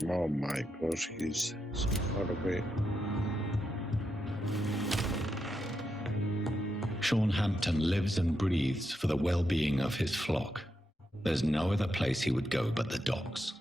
Oh my gosh, he's so far away. Sean Hampton lives and breathes for the well-being of his flock. There's no other place he would go but the docks.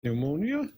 Pneumonia?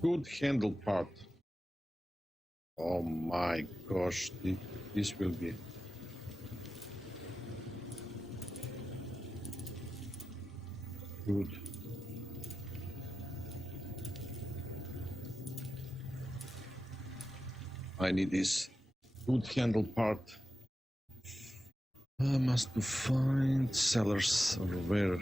Good handle part. Oh my gosh, this will be good. I need this good handle part. I must find sellers or where.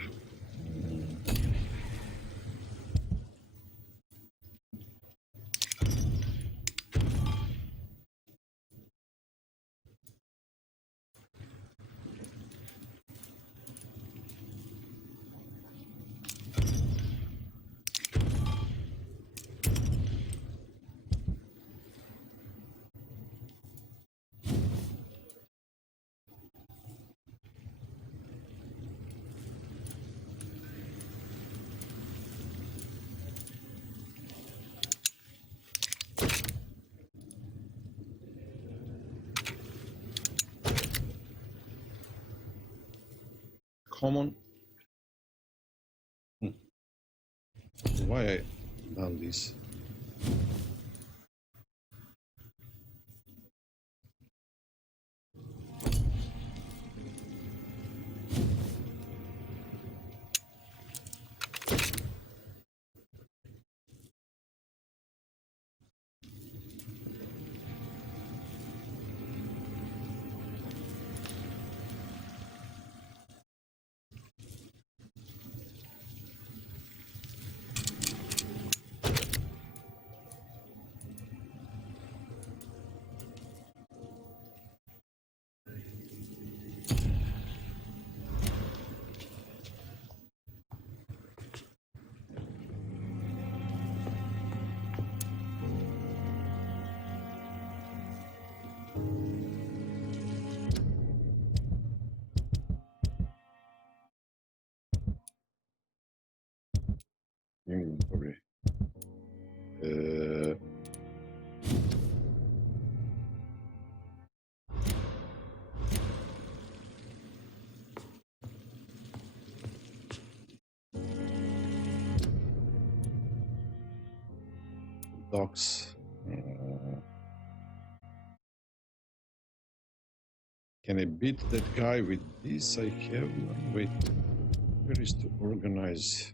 Common. Why I done this? Inventory. Docks. Can I beat that guy with this? I have. Wait, where is to organize?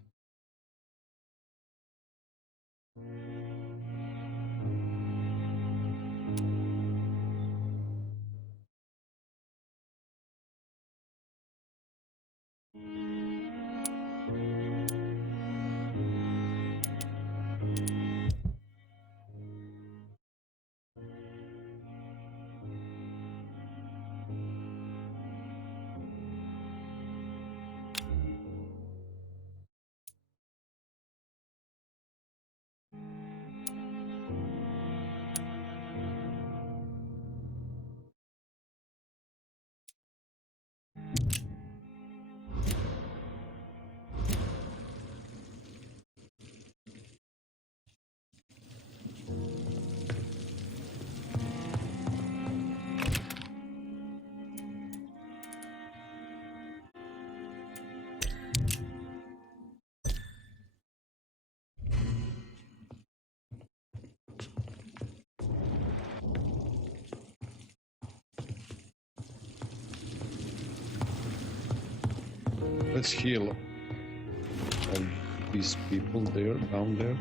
let's heal all these people there, down there.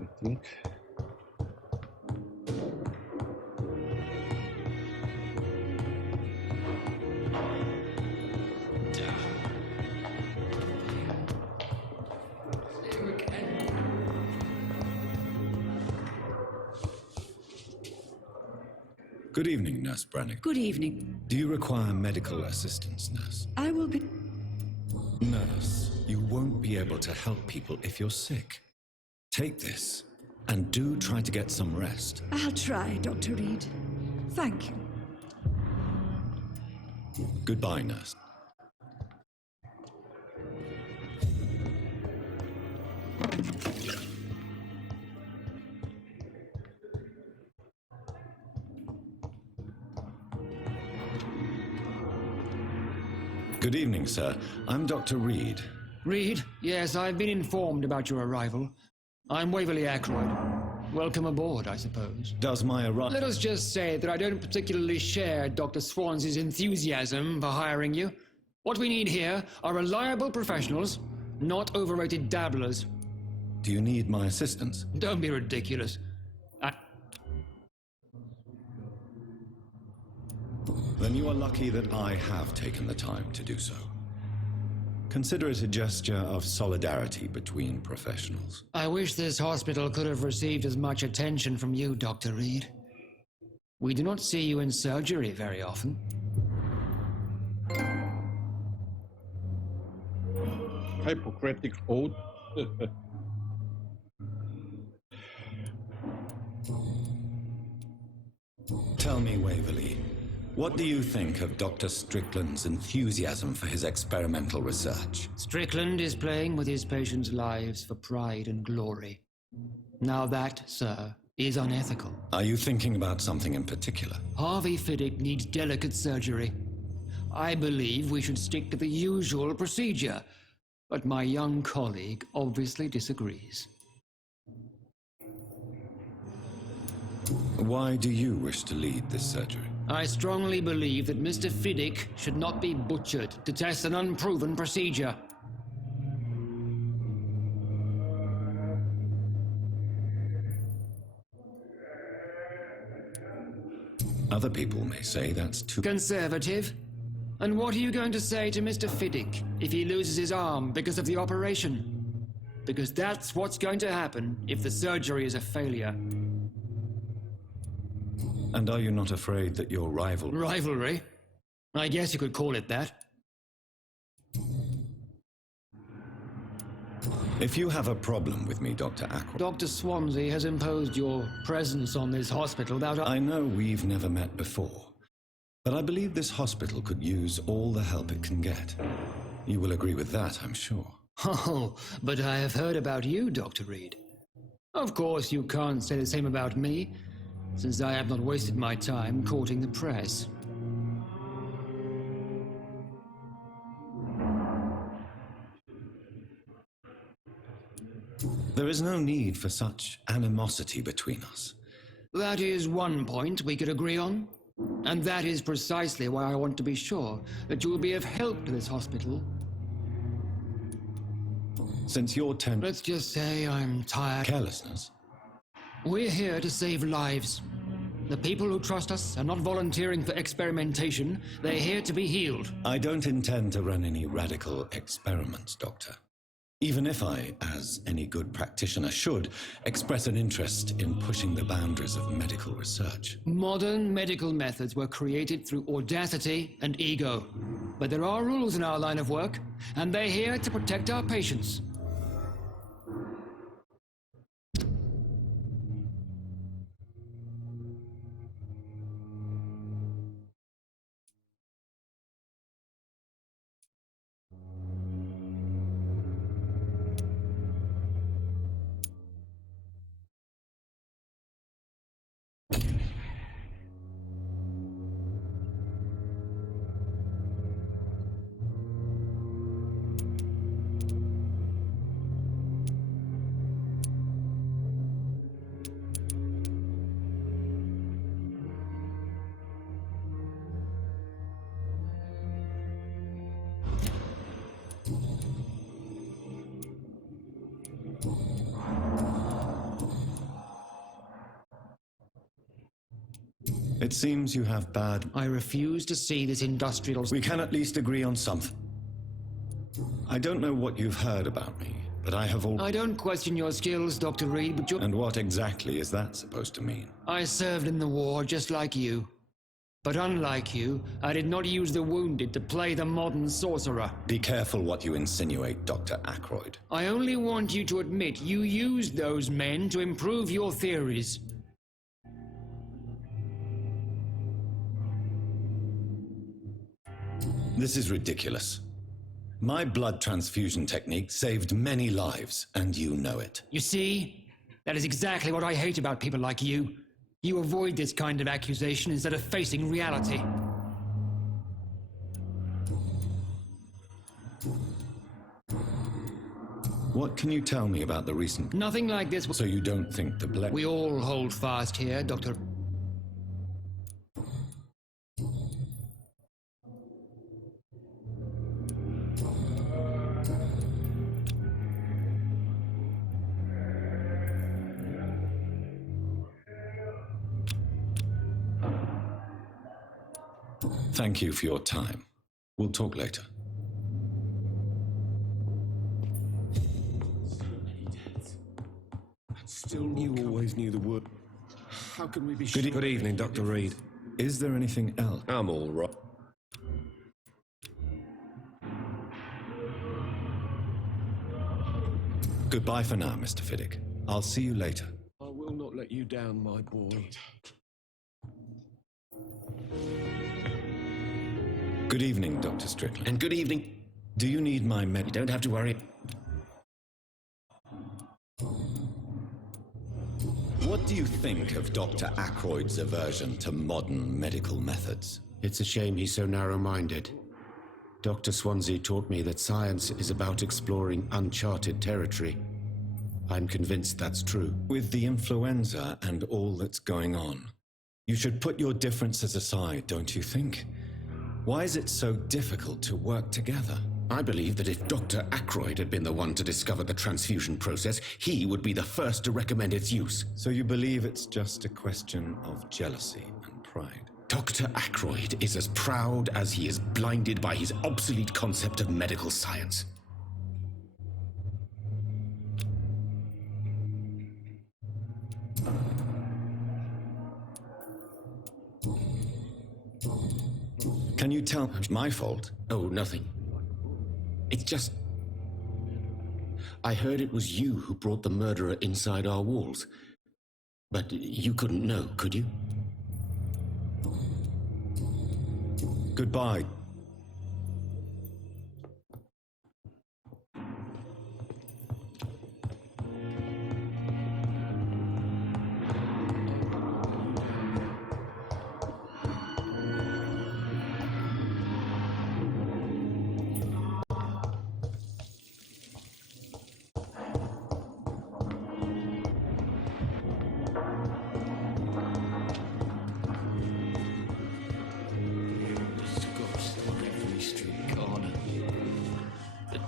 I think. Good evening, Nurse Brannigan. Good evening. Do you require medical assistance, Nurse? I will be... Nurse, you won't be able to help people if you're sick. Take this, and do try to get some rest. I'll try, Dr. Reid. Thank you. Goodbye, Nurse. Good evening, sir. I'm Dr. Reid. Reid? Yes, I've been informed about your arrival. I'm Waverly Ackroyd. Welcome aboard, I suppose. Does my arrival... Let us just say that I don't particularly share Dr. Swansea's enthusiasm for hiring you. What we need here are reliable professionals, not overrated dabblers. Do you need my assistance? Don't be ridiculous. Then you are lucky that I have taken the time to do so. Consider it a gesture of solidarity between professionals. I wish this hospital could have received as much attention from you, Dr. Reid. We do not see you in surgery very often. Hippocratic oath. Tell me, Waverly, what do you think of Dr. Strickland's enthusiasm for his experimental research? Strickland is playing with his patients' lives for pride and glory. Now that, sir, is unethical. Are you thinking about something in particular? Harvey Fiddick needs delicate surgery. I believe we should stick to the usual procedure, but my young colleague obviously disagrees. Why do you wish to lead this surgery? I strongly believe that Mr. Fiddick should not be butchered to test an unproven procedure. Other people may say that's too... Conservative? And what are you going to say to Mr. Fiddick if he loses his arm because of the operation? Because that's what's going to happen if the surgery is a failure. And are you not afraid that your rival... Rivalry? I guess you could call it that. If you have a problem with me, Dr. Ackroyd... Dr. Swansea has imposed your presence on this hospital without... I know we've never met before, but I believe this hospital could use all the help it can get. You will agree with that, I'm sure. Oh, but I have heard about you, Dr. Reid. Of course, you can't say the same about me, since I have not wasted my time courting the press. There is no need for such animosity between us. That is one point we could agree on. And that is precisely why I want to be sure that you will be of help to this hospital. Since your Let's just say I'm tired. carelessness... We're here to save lives. The people who trust us are not volunteering for experimentation. They're here to be healed. I don't intend to run any radical experiments, Doctor. Even if I, as any good practitioner should, express an interest in pushing the boundaries of medical research. Modern medical methods were created through audacity and ego. But there are rules in our line of work, and they're here to protect our patients. It seems you have bad... I refuse to see this industrial... We can at least agree on something. I don't know what you've heard about me, but I have all... I don't question your skills, Dr. Reid, but you're... And what exactly is that supposed to mean? I served in the war just like you. But unlike you, I did not use the wounded to play the modern sorcerer. Be careful what you insinuate, Dr. Ackroyd. I only want you to admit you used those men to improve your theories. This is ridiculous. My blood transfusion technique saved many lives, and you know it. You see? That is exactly what I hate about people like you. You avoid this kind of accusation instead of facing reality. What can you tell me about the recent... Nothing like this. So you don't think the black... We all hold fast here, Dr. Thank you for your time. We'll talk later. Still, you always knew the word. How can we be sure? Good evening, Dr. Reid. Is there anything else? I'm all right. Goodbye for now, Mr. Fiddick. I'll see you later. I will not let you down, my boy. Good evening, Dr. Strickland. And good evening. Do you need my med... You don't have to worry. What do you think of Dr. Ackroyd's aversion to modern medical methods? It's a shame he's so narrow-minded. Dr. Swansea taught me that science is about exploring uncharted territory. I'm convinced that's true. With the influenza and all that's going on, you should put your differences aside, don't you think? Why is it so difficult to work together? I believe that if Dr. Ackroyd had been the one to discover the transfusion process, he would be the first to recommend its use. So you believe it's just a question of jealousy and pride? Dr. Ackroyd is as proud as he is blinded by his obsolete concept of medical science. Can you tell it's my fault? Oh, nothing. It's just... I heard it was you who brought the murderer inside our walls. But you couldn't know, could you? Goodbye.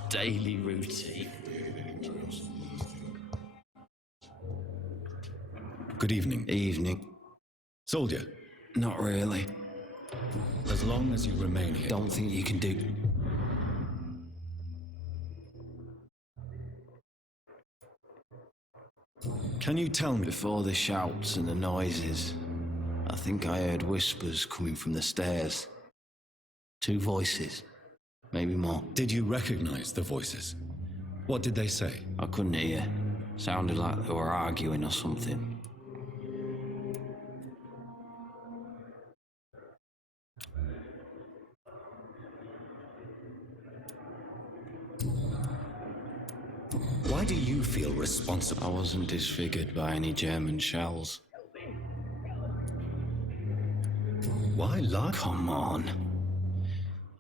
Daily routine. Good evening. Evening. Soldier, Not really. as long as you remain here... Don't think you can do... Can you tell me... Before the shouts and the noises, I think I heard whispers coming from the stairs. 2 voices. Maybe more. Did you recognize the voices? What did they say? I couldn't hear. Sounded like they were arguing or something. Why do you feel responsible? I wasn't disfigured by any German shells. Why lie? Come on.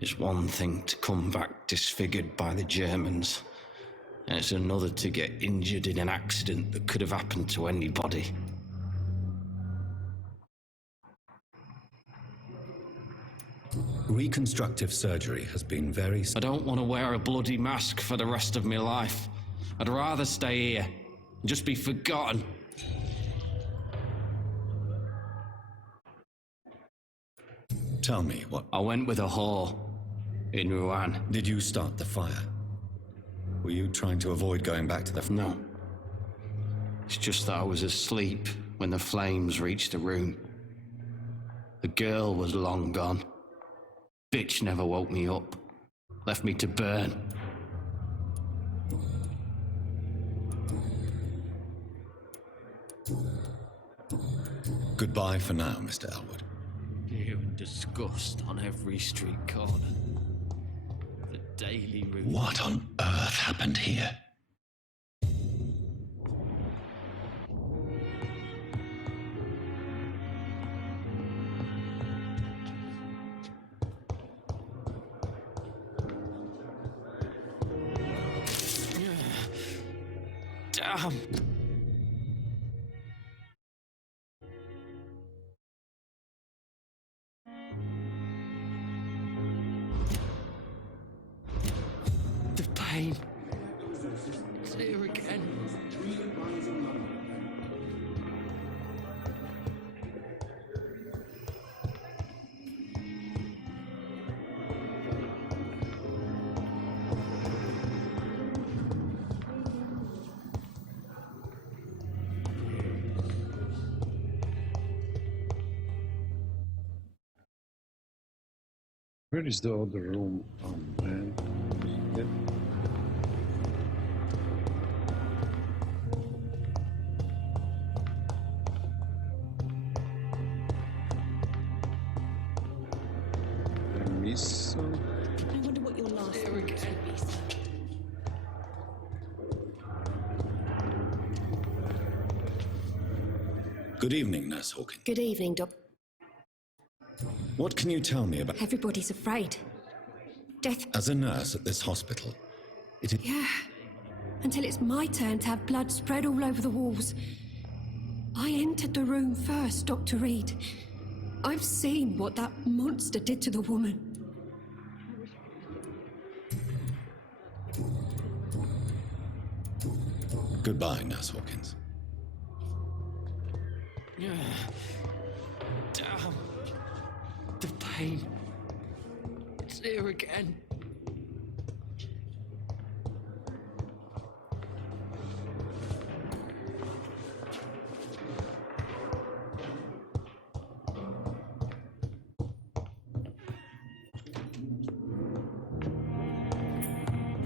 It's one thing to come back disfigured by the Germans, and it's another to get injured in an accident that could have happened to anybody. Reconstructive surgery has been very... I don't want to wear a bloody mask for the rest of my life. I'd rather stay here and just be forgotten. Tell me, what... I went with a whore in Rouen. Did you start the fire? Were you trying to avoid going back to the... No. It's just that I was asleep when the flames reached the room. The girl was long gone. Bitch never woke me up. Left me to burn. Goodbye for now, Mr. Elwood. Hearing disgust on every street corner. The daily routine. What on earth happened here? Damn! The pain. It's here again. Where is the other room? Oh man. Yeah. I miss some. I wonder what your last Here words again. would be, sir. Good evening, Nurse Hawkins. Good evening, Doc. What can you tell me about... Everybody's afraid. Death. As a nurse at this hospital, it is... Yeah. Until it's my turn to have blood spread all over the walls. I entered the room first, Dr. Reid. I've seen what that monster did to the woman. Goodbye, Nurse Hawkins. Damn! The pain. It's here again.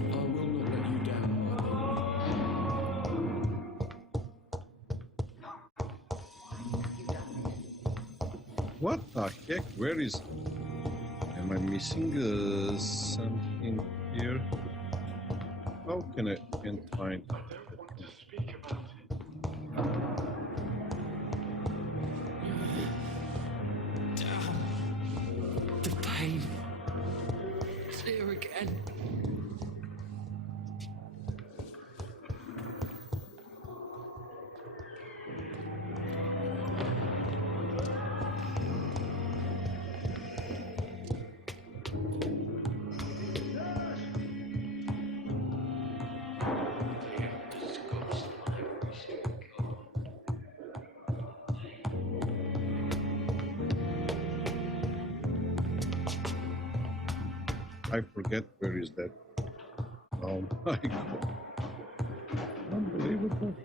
I will not let you down, my What the heck? Where is... Am I missing something here? How can I can't find... Damn! The pain. It's here again. I forget where is that. Oh my god. Unbelievable.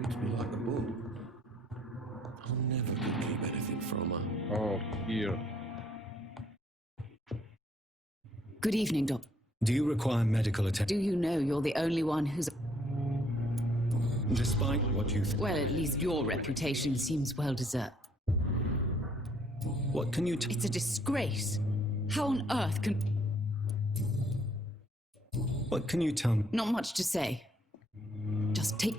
reads me like a book. I'll never keep anything from her. Oh, here. Good evening, Doc. Do you require medical attention? Do you know you're the only one who's... Despite what you... Well, at least your reputation seems well-deserved. What can you... It's a disgrace. How on earth can... What can you tell me? Not much to say. Just take...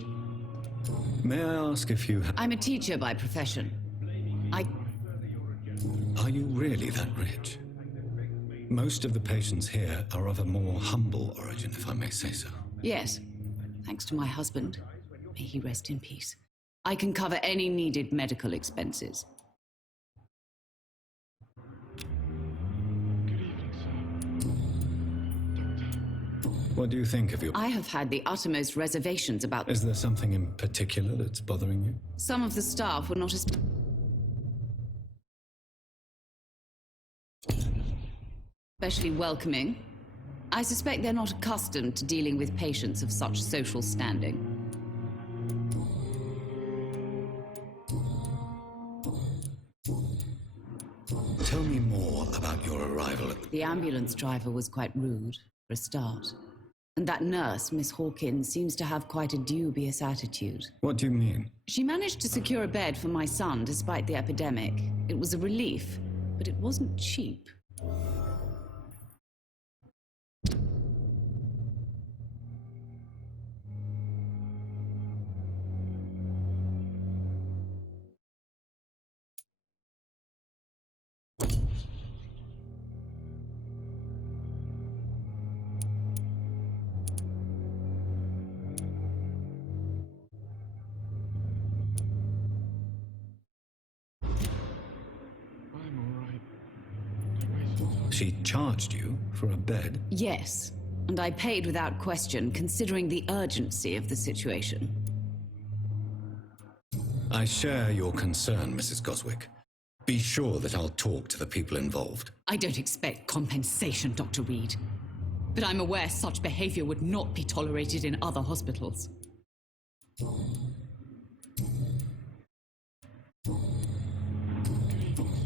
May I ask if you... I'm a teacher by profession. Are you really that rich? Most of the patients here are of a more humble origin, if I may say so. Yes. Thanks to my husband. May he rest in peace. I can cover any needed medical expenses. What do you think of your... I have had the uttermost reservations about... Is there something in particular that's bothering you? Some of the staff were not as... especially welcoming. I suspect they're not accustomed to dealing with patients of such social standing. Tell me more about your arrival at the... The ambulance driver was quite rude, for a start. And that nurse, Miss Hawkins, seems to have quite a dubious attitude. What do you mean? She managed to secure a bed for my son despite the epidemic. It was a relief, but it wasn't cheap. She charged you for a bed? Yes, and I paid without question, considering the urgency of the situation. I share your concern, Mrs. Goswick. Be sure that I'll talk to the people involved. I don't expect compensation, Dr. Reid. But I'm aware such behavior would not be tolerated in other hospitals.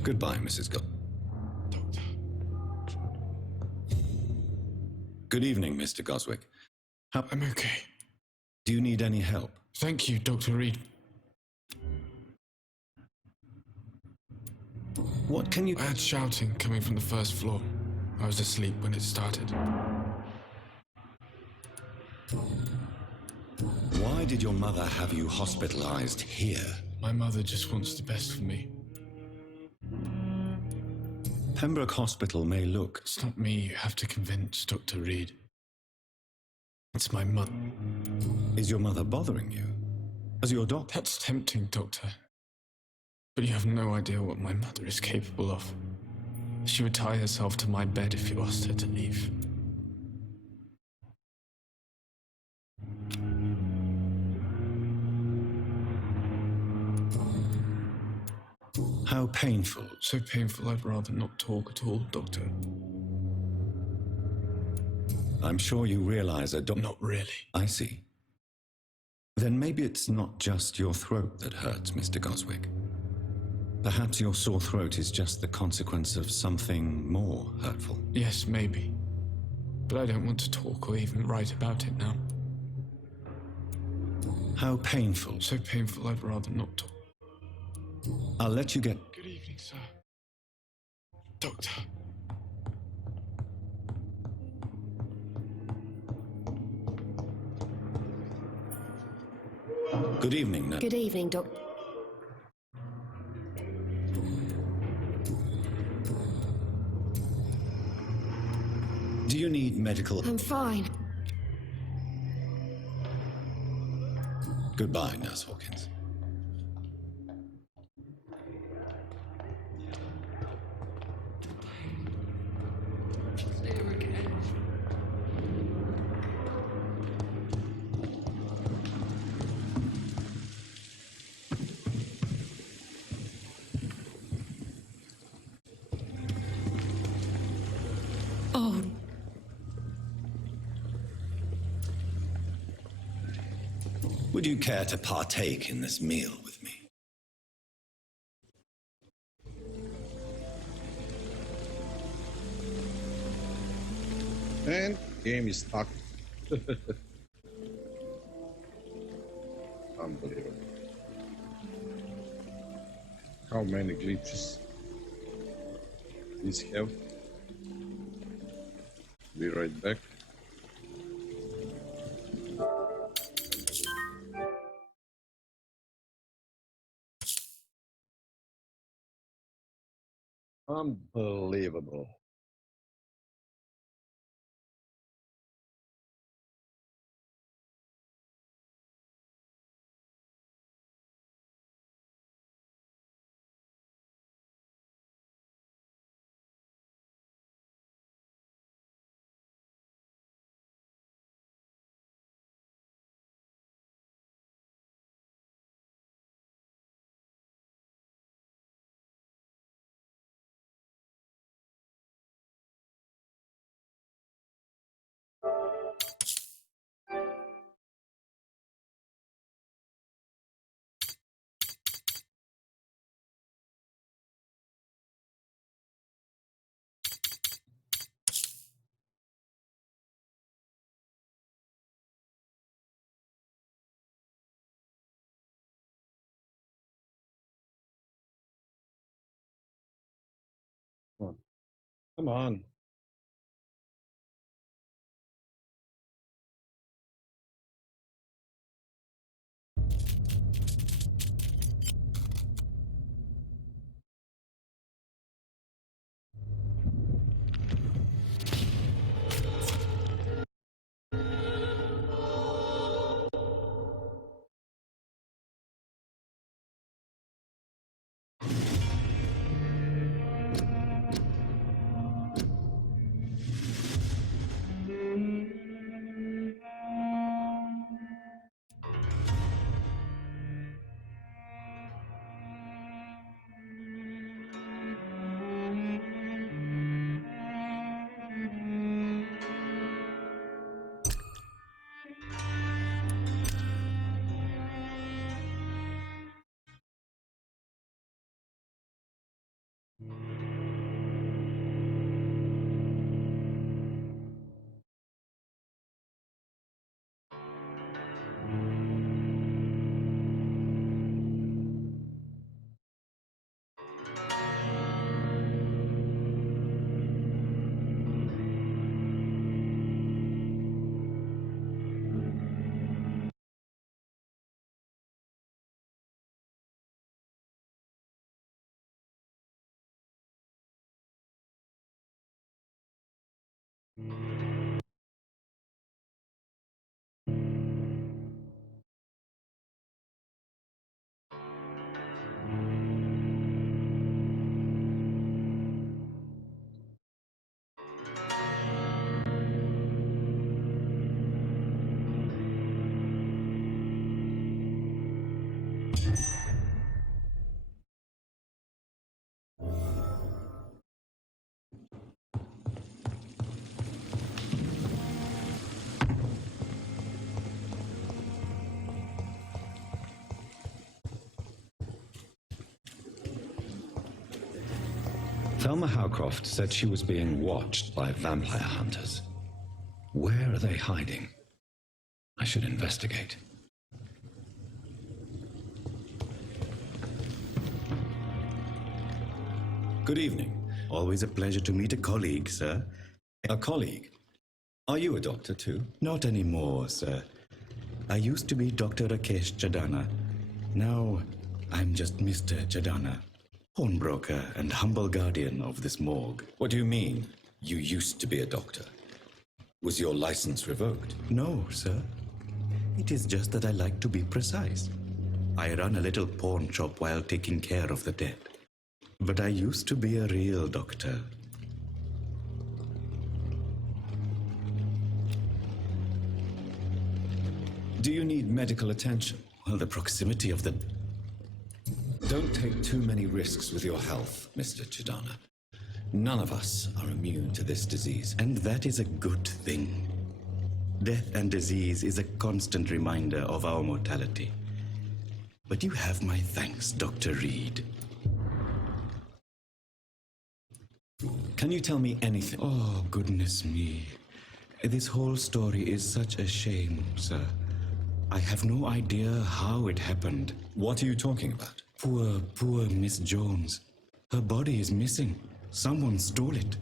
Goodbye, Mrs. Good evening, Mr. Goswick. I'm okay. Do you need any help? Thank you, Dr. Reid. What can you... I had shouting coming from the first floor. I was asleep when it started. Why did your mother have you hospitalized here? My mother just wants the best for me. Pembroke Hospital may look... It's not me you have to convince, Dr. Reid. It's my mother. Is your mother bothering you? As your doctor? That's tempting, Doctor. But you have no idea what my mother is capable of. She would tie herself to my bed if you asked her to leave. How painful. So painful I'd rather not talk at all, Doctor. I'm sure you realize Not really. I see. Then maybe it's not just your throat that hurts, Mr. Goswick. Perhaps your sore throat is just the consequence of something more hurtful. Yes, maybe. But I don't want to talk or even write about it now. How painful. So painful I'd rather not talk. I'll let you get... Good evening, sir. Doctor. Good evening, nurse. Good evening, Doctor. Do you need medical... I'm fine. Goodbye, Nurse Hawkins. Oh, Would you care to partake in this meal with me? And game is stuck. Unbelievable. How many glitches these have? Be right back. Unbelievable. Come on. Thelma Howcroft said she was being watched by vampire hunters. Where are they hiding? I should investigate. Good evening. Always a pleasure to meet a colleague, sir. A colleague? Are you a doctor too? Not anymore, sir. I used to be Dr. Rakesh Chadana. Now, I'm just Mr. Chadana, pawnbroker and humble guardian of this morgue. What do you mean, you used to be a doctor? Was your license revoked? No, sir. It is just that I like to be precise. I run a little pawn shop while taking care of the dead. But I used to be a real doctor. Do you need medical attention? Well, the proximity of the... Don't take too many risks with your health, Mr. Chadana. None of us are immune to this disease. And that is a good thing. Death and disease is a constant reminder of our mortality. But you have my thanks, Dr. Reid. Can you tell me anything? Oh, goodness me. This whole story is such a shame, sir. I have no idea how it happened. What are you talking about? Poor Miss Jones. Her body is missing. Someone stole it.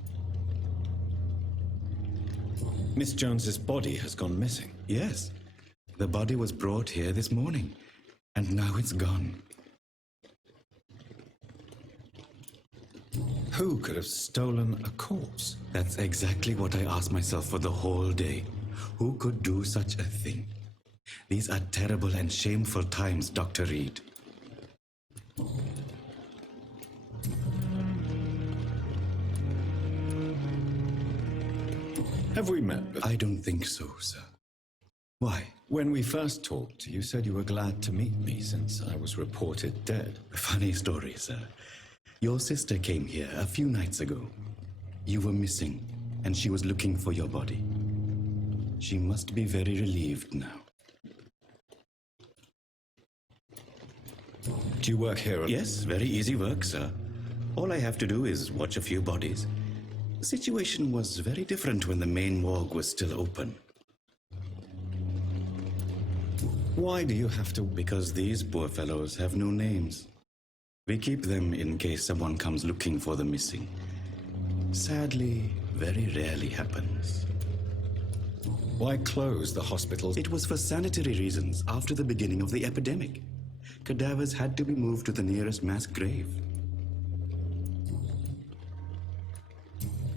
Miss Jones's body has gone missing. Yes. The body was brought here this morning, and now it's gone. Who could have stolen a corpse? That's exactly what I asked myself for the whole day. Who could do such a thing? These are terrible and shameful times, Dr. Reid. Have we met before? I don't think so, sir. Why? When we first talked, you said you were glad to meet me since I was reported dead. Funny story, sir. Your sister came here a few nights ago. You were missing, and she was looking for your body. She must be very relieved now. Do you work here? Yes, very easy work, sir. All I have to do is watch a few bodies. The situation was very different when the main morgue was still open. Why do you have to? Because these poor fellows have no names. We keep them in case someone comes looking for the missing. Sadly, very rarely happens. Why close the hospitals? It was for sanitary reasons after the beginning of the epidemic. Cadavers had to be moved to the nearest mass grave.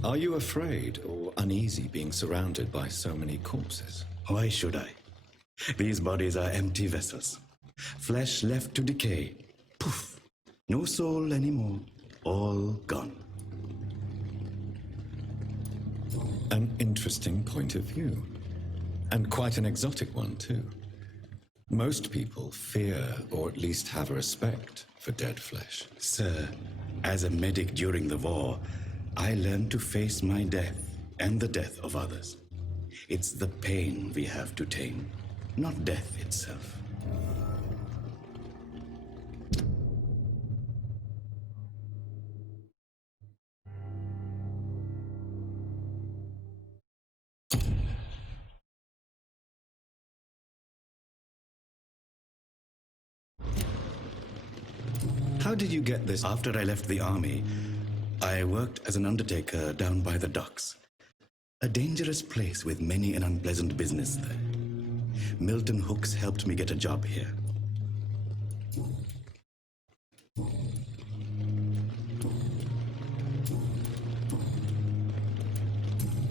Are you afraid or uneasy being surrounded by so many corpses? Why should I? These bodies are empty vessels. Flesh left to decay. Poof! No soul anymore. All gone. An interesting point of view. And quite an exotic one, too. Most people fear, or at least have a respect, for dead flesh. Sir, as a medic during the war, I learned to face my death and the death of others. It's the pain we have to tame, not death itself. How did you get this? After I left the army, I worked as an undertaker down by the docks. A dangerous place with many an unpleasant business there. Milton Hooks helped me get a job here.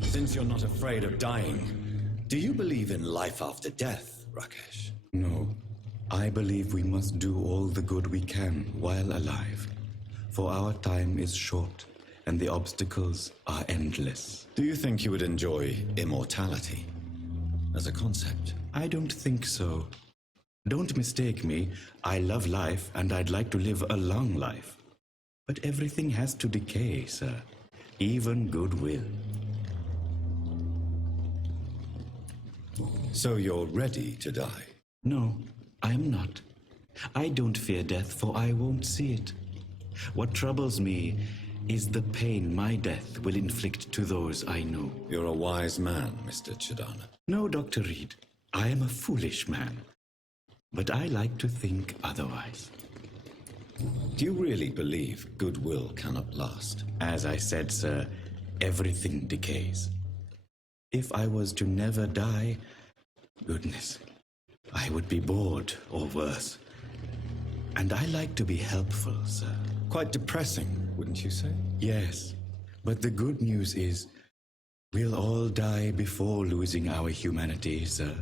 Since you're not afraid of dying, do you believe in life after death, Rakesh? No, I believe we must do all the good we can while alive. For our time is short, and the obstacles are endless. Do you think you would enjoy immortality as a concept? I don't think so. Don't mistake me. I love life, and I'd like to live a long life. But everything has to decay, sir. Even goodwill. So you're ready to die? No, I'm not. I don't fear death, for I won't see it. What troubles me is the pain my death will inflict to those I know. You're a wise man, Mr. Chidana. No, Dr. Reid. I am a foolish man. But I like to think otherwise. Do you really believe goodwill cannot last? As I said, sir, everything decays. If I was to never die, goodness, I would be bored or worse. And I like to be helpful, sir. Quite depressing, wouldn't you say? Yes, but the good news is we'll all die before losing our humanity, sir.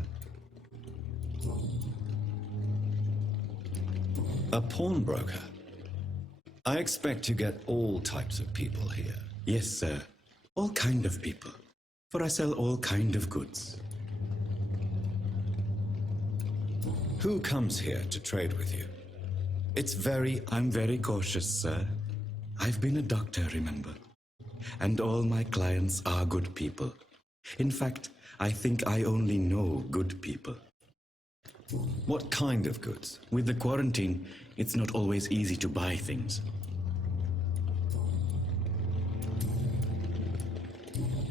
A pawnbroker? I expect you get all types of people here. Yes, sir. All kind of people. For I sell all kind of goods. Who comes here to trade with you? I'm very cautious, sir. I've been a doctor, remember? And all my clients are good people. In fact, I think I only know good people. What kind of goods? With the quarantine, it's not always easy to buy things.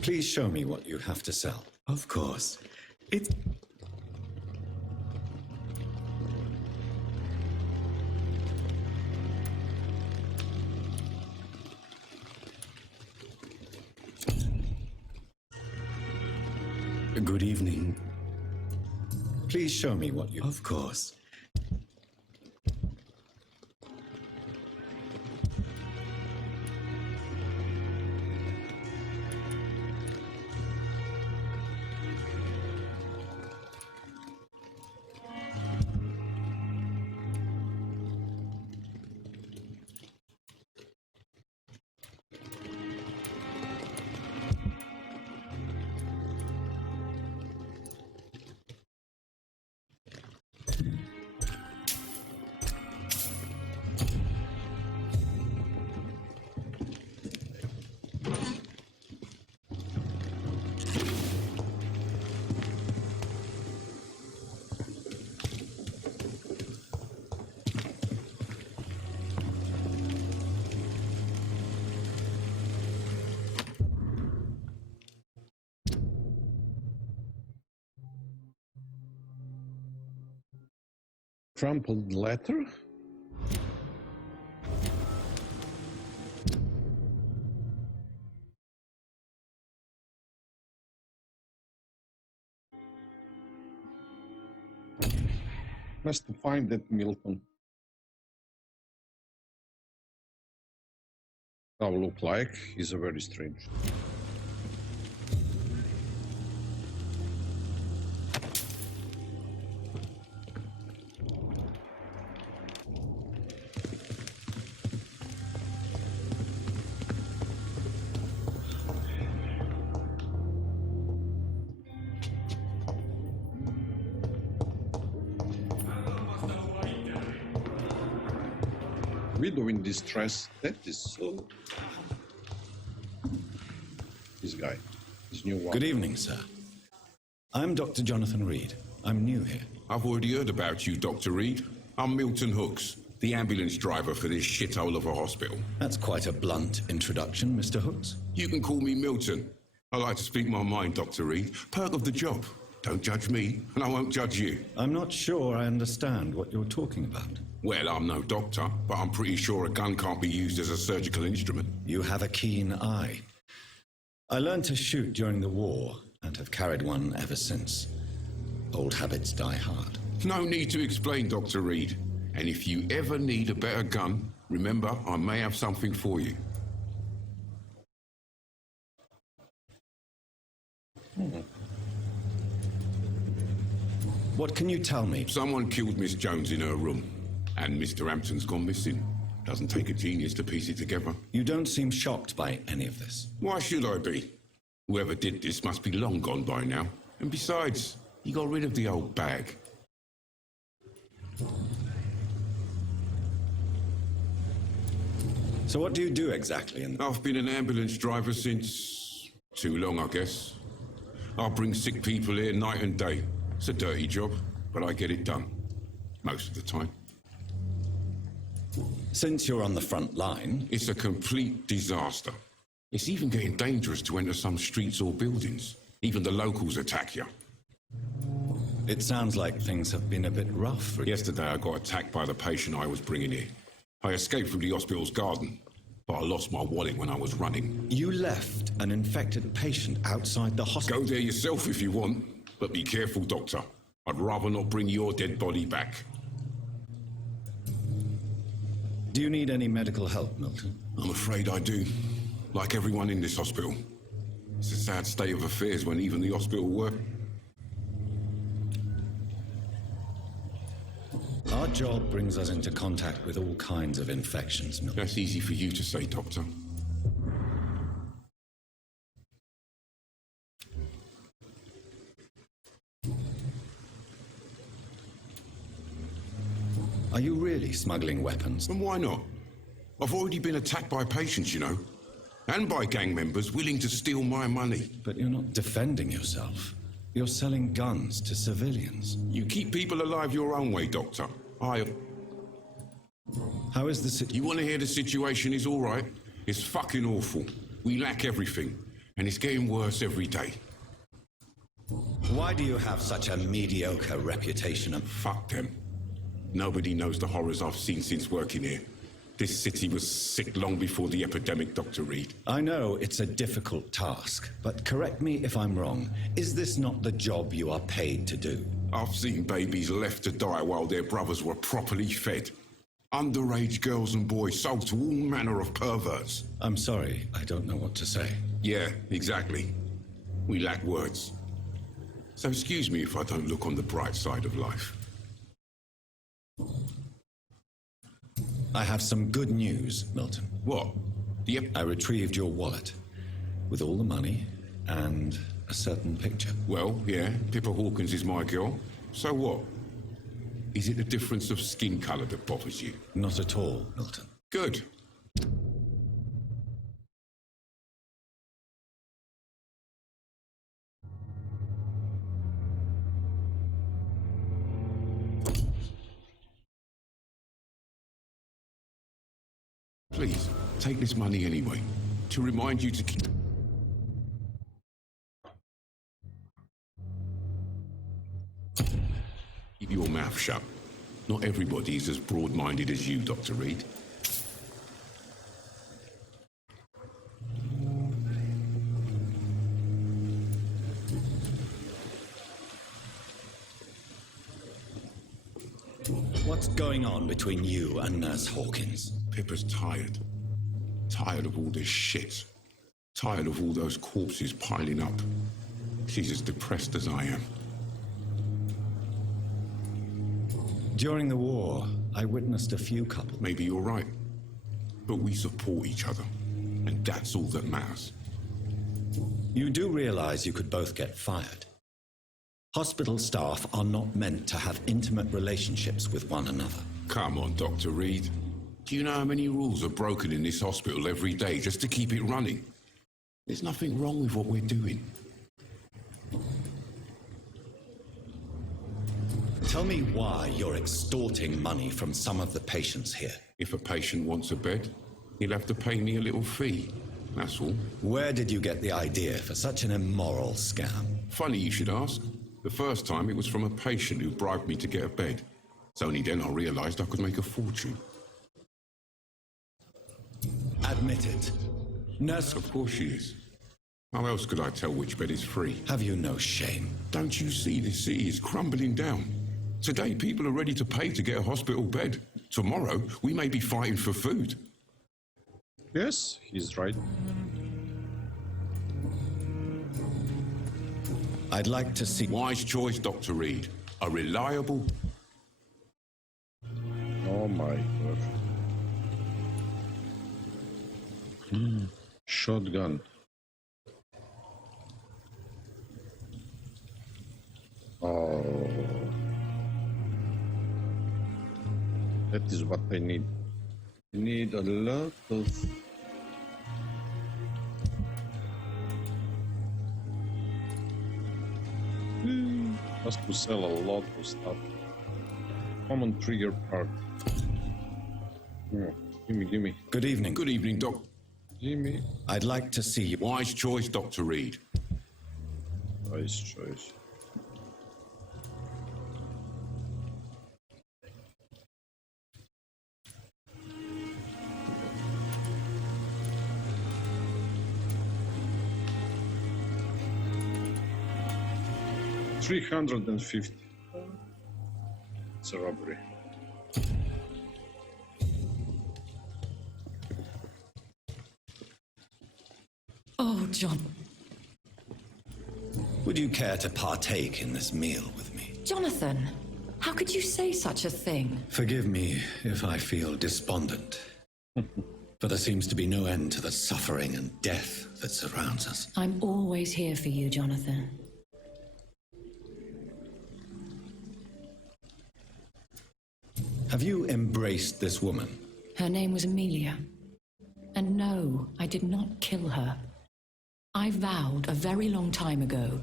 Please show me what you have to sell. Of course. It's... Good evening. Please show me what you... Of course. Crumpled letter? Must find that Milton. How look like? He's a very strange. Widow in distress. That is so. This guy, this new one. Good evening, sir. I'm Dr. Jonathan Reid. I'm new here. I've already heard about you, Dr. Reid. I'm Milton Hooks, the ambulance driver for this shithole of a hospital. That's quite a blunt introduction, Mr. Hooks. You can call me Milton. I like to speak my mind, Dr. Reid. Perk of the job. Don't judge me, and I won't judge you. I'm not sure I understand what you're talking about. Well, I'm no doctor, but I'm pretty sure a gun can't be used as a surgical instrument. You have a keen eye. I learned to shoot during the war and have carried one ever since. Old habits die hard. No need to explain, Dr. Reid. And if you ever need a better gun, remember, I may have something for you. What can you tell me? Someone killed Miss Jones in her room, and Mr. Hampton's gone missing. Doesn't take a genius to piece it together. You don't seem shocked by any of this. Why should I be? Whoever did this must be long gone by now. And besides, he got rid of the old bag. So what do you do exactly? I've been an ambulance driver since... too long, I guess. I bring sick people here night and day. It's a dirty job, but I get it done. Most of the time. Since you're on the front line... It's a complete disaster. It's even getting dangerous to enter some streets or buildings. Even the locals attack you. It sounds like things have been a bit rough. Yesterday I got attacked by the patient I was bringing here. I escaped from the hospital's garden, but I lost my wallet when I was running. You left an infected patient outside the hospital? Go there yourself if you want, but be careful, Doctor. I'd rather not bring your dead body back. Do you need any medical help, Milton? I'm afraid I do. Like everyone in this hospital. It's a sad state of affairs when even the hospital work. Our job brings us into contact with all kinds of infections, Milton. That's easy for you to say, Doctor. Are you really smuggling weapons? And why not? I've already been attacked by patients, you know. And by gang members willing to steal my money. But you're not defending yourself. You're selling guns to civilians. You keep people alive your own way, Doctor. How is the situation? You want to hear the situation is all right? It's fucking awful. We lack everything. And it's getting worse every day. Why do you have such a mediocre reputation? Fuck them. Nobody knows the horrors I've seen since working here. This city was sick long before the epidemic, Dr. Reid. I know it's a difficult task, but correct me if I'm wrong. Is this not the job you are paid to do? I've seen babies left to die while their brothers were properly fed. Underage girls and boys sold to all manner of perverts. I'm sorry, I don't know what to say. Yeah, exactly. We lack words. So excuse me if I don't look on the bright side of life. I have some good news, Milton. What? I retrieved your wallet with all the money and a certain picture. Well, yeah, Pippa Hawkins is my girl. So what? Is it the difference of skin colour that bothers you? Not at all, Milton. Good. Please, take this money anyway, to remind you to keep... Keep your mouth shut. Not everybody is as broad-minded as you, Dr. Reid. What's going on between you and Nurse Hawkins? Pippa's tired. Tired of all this shit. Tired of all those corpses piling up. She's as depressed as I am. During the war, I witnessed a few couples. Maybe you're right. But we support each other. And that's all that matters. You do realize you could both get fired. Hospital staff are not meant to have intimate relationships with one another. Come on, Dr. Reid. Do you know how many rules are broken in this hospital every day just to keep it running? There's nothing wrong with what we're doing. Tell me why you're extorting money from some of the patients here. If a patient wants a bed, he'll have to pay me a little fee. That's all. Where did you get the idea for such an immoral scam? Funny you should ask. The first time it was from a patient who bribed me to get a bed. It's only then I realized I could make a fortune. Admit it. Nurse... Of course she is. How else could I tell which bed is free? Have you no shame? Don't you see this city is crumbling down? Today people are ready to pay to get a hospital bed. Tomorrow we may be fighting for food. Yes, he's right. I'd like to see... Wise choice, Dr. Reid. A reliable... Oh my god. Shotgun. Oh. That is what I need. I need a lot of... Has to sell a lot of stuff. Common trigger part. Oh, gimme. Good evening. Good evening, Doc. Gimme. I'd like to see you... Wise choice, Dr. Reid. Wise choice. $350. It's a robbery. Oh, John. Would you care to partake in this meal with me? Jonathan, how could you say such a thing? Forgive me if I feel despondent. For there seems to be no end to the suffering and death that surrounds us. I'm always here for you, Jonathan. Have you embraced this woman? Her name was Amelia. And no, I did not kill her. I vowed a very long time ago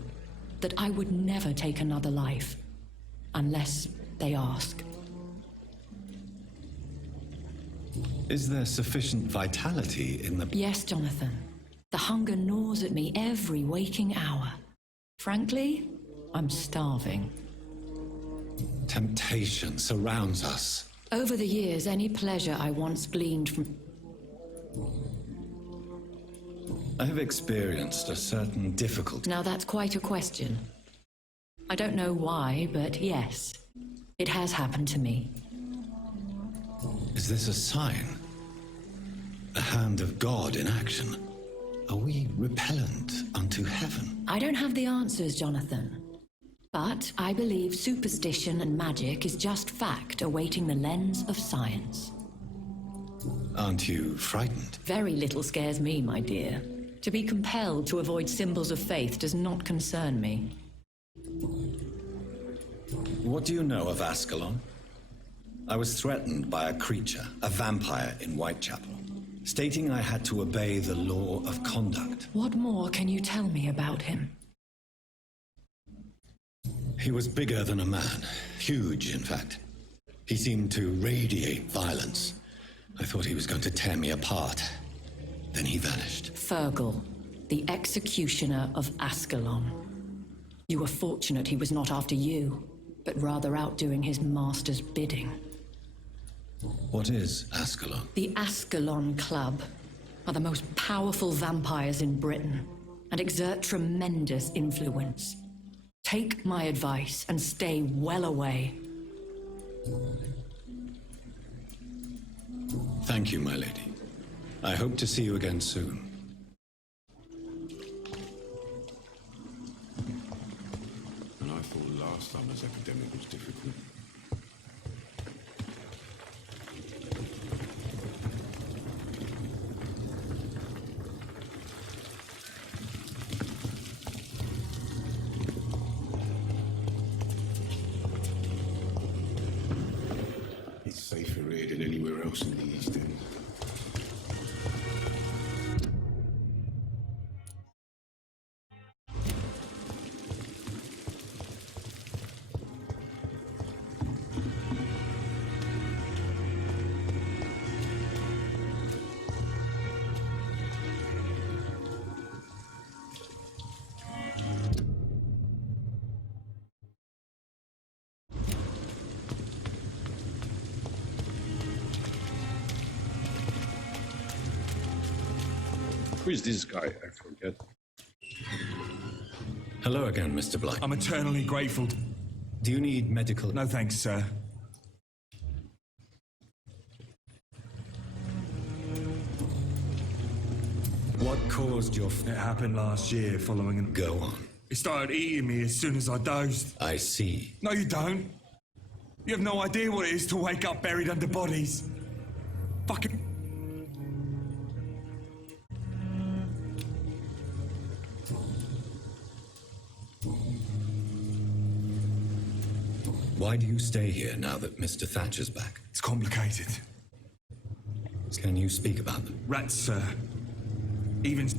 that I would never take another life, unless they ask. Is there sufficient vitality in the... Yes, Jonathan. The hunger gnaws at me every waking hour. Frankly, I'm starving. Temptation surrounds us. Over the years, any pleasure I once gleaned from... I have experienced a certain difficulty. Now that's quite a question. I don't know why, but yes, it has happened to me. Is this a sign? The hand of God in action? Are we repellent unto heaven? I don't have the answers, Jonathan. But I believe superstition and magic is just fact awaiting the lens of science. Aren't you frightened? Very little scares me, my dear. To be compelled to avoid symbols of faith does not concern me. What do you know of Ascalon? I was threatened by a creature, a vampire in Whitechapel, stating I had to obey the law of conduct. What more can you tell me about him? He was bigger than a man. Huge, in fact. He seemed to radiate violence. I thought he was going to tear me apart. Then he vanished. Fergal, the executioner of Ascalon. You were fortunate he was not after you, but rather out doing his master's bidding. What is Ascalon? The Ascalon Club are the most powerful vampires in Britain and exert tremendous influence. Take my advice and stay well away. Thank you, my lady. I hope to see you again soon. And I thought last summer's epidemic was difficult. It's safer here than anywhere else in the East End. Who is this guy? I forget. Hello again, Mr. Blight. I'm eternally grateful. Do you need medical... No thanks, sir. What caused your... It happened last year following an... Go on. It started eating me as soon as I dozed. I see. No, you don't. You have no idea what it is to wake up buried under bodies. Fucking... Why do you stay here now that Mr. Thatcher's back? It's complicated. Can you speak about them? Rats, sir. Even...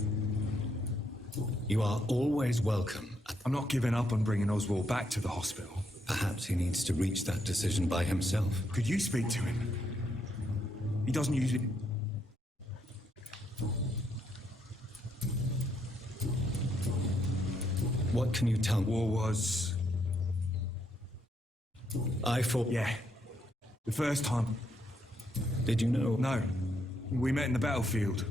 You are always welcome. I'm not giving up on bringing Oswald back to the hospital. Perhaps he needs to reach that decision by himself. Could you speak to him? He doesn't usually... What can you tell me? War was... I thought... Yeah. The first time. Did you know? No. We met in the battlefield.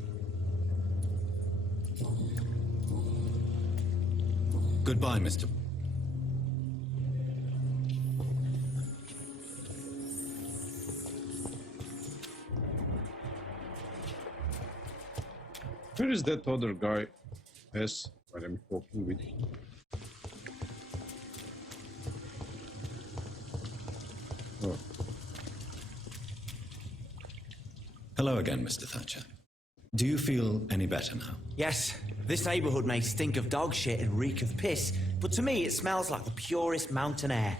Goodbye, Mr. Where is that other guy? Yes, what I'm talking with. Oh. Hello again, Mr. Thatcher. Do you feel any better now? Yes, this neighbourhood may stink of dog shit and reek of piss, but to me it smells like the purest mountain air.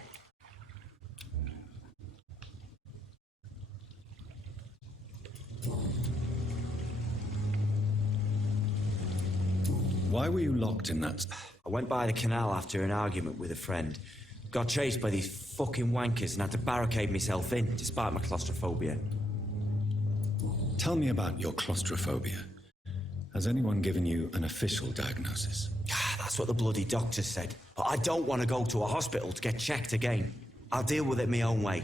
Why were you locked in that... I went by the canal after an argument with a friend. Got chased by these fucking wankers and had to barricade myself in, despite my claustrophobia. Tell me about your claustrophobia. Has anyone given you an official diagnosis? That's what the bloody doctor said. But I don't want to go to a hospital to get checked again. I'll deal with it my own way.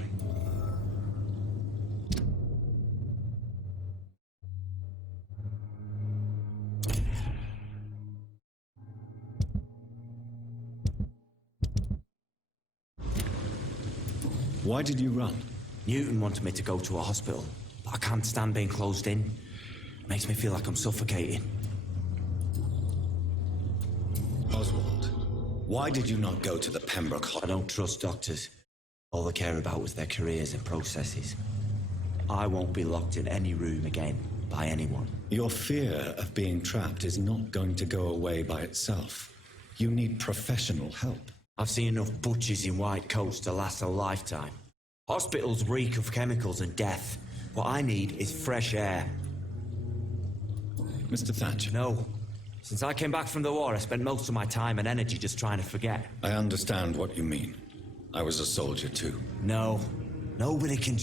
Why did you run? Newton wanted me to go to a hospital, but I can't stand being closed in. Makes me feel like I'm suffocating. Oswald, why did you not go to the Pembroke I Hospital? don't trust doctors. All they care about was their careers and processes. I won't be locked in any room again by anyone. Your fear of being trapped is not going to go away by itself. You need professional help. I've seen enough butchers in white coats to last a lifetime. Hospitals reek of chemicals and death. What I need is fresh air. Mr. Thatcher. No. Since I came back from the war, I spent most of my time and energy just trying to forget. I understand what you mean. I was a soldier too. No. Nobody can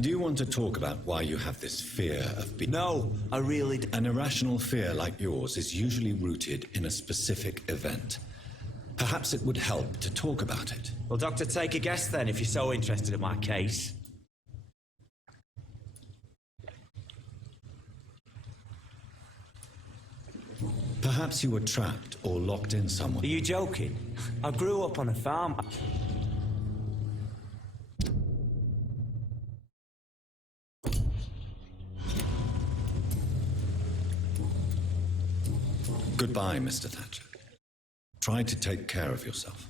Do you want to talk about why you have this fear of being... No, I really... An irrational fear like yours is usually rooted in a specific event. Perhaps it would help to talk about it. Well, Doctor, take a guess then, if you're so interested in my case. Perhaps you were trapped or locked in somewhere. Are you joking? I grew up on a farm. Goodbye, Mr. Thatcher. Try to take care of yourself.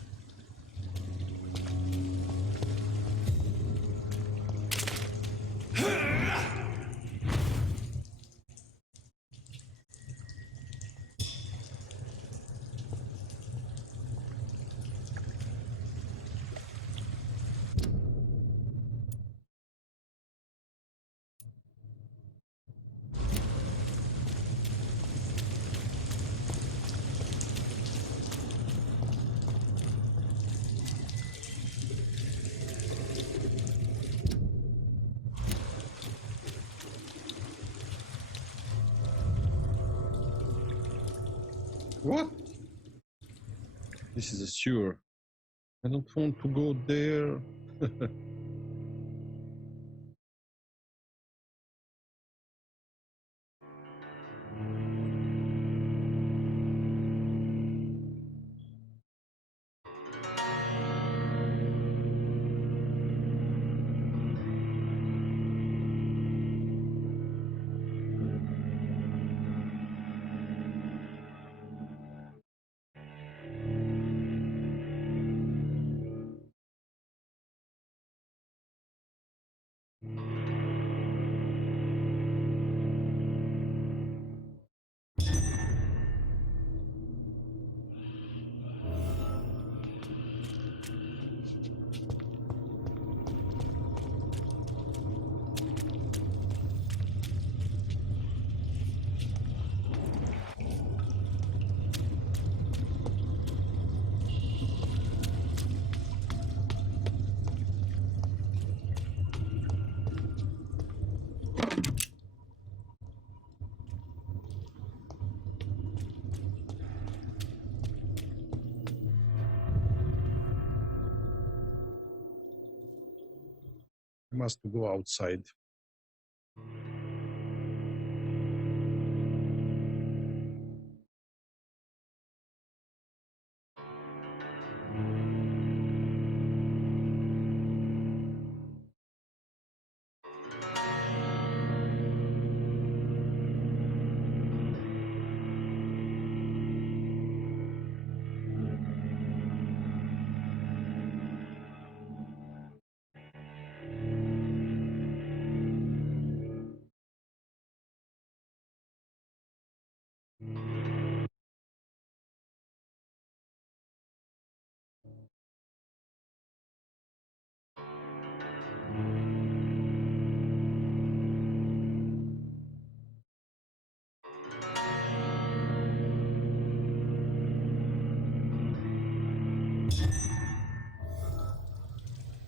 What? This is a sewer. I don't want to go there. I must go outside.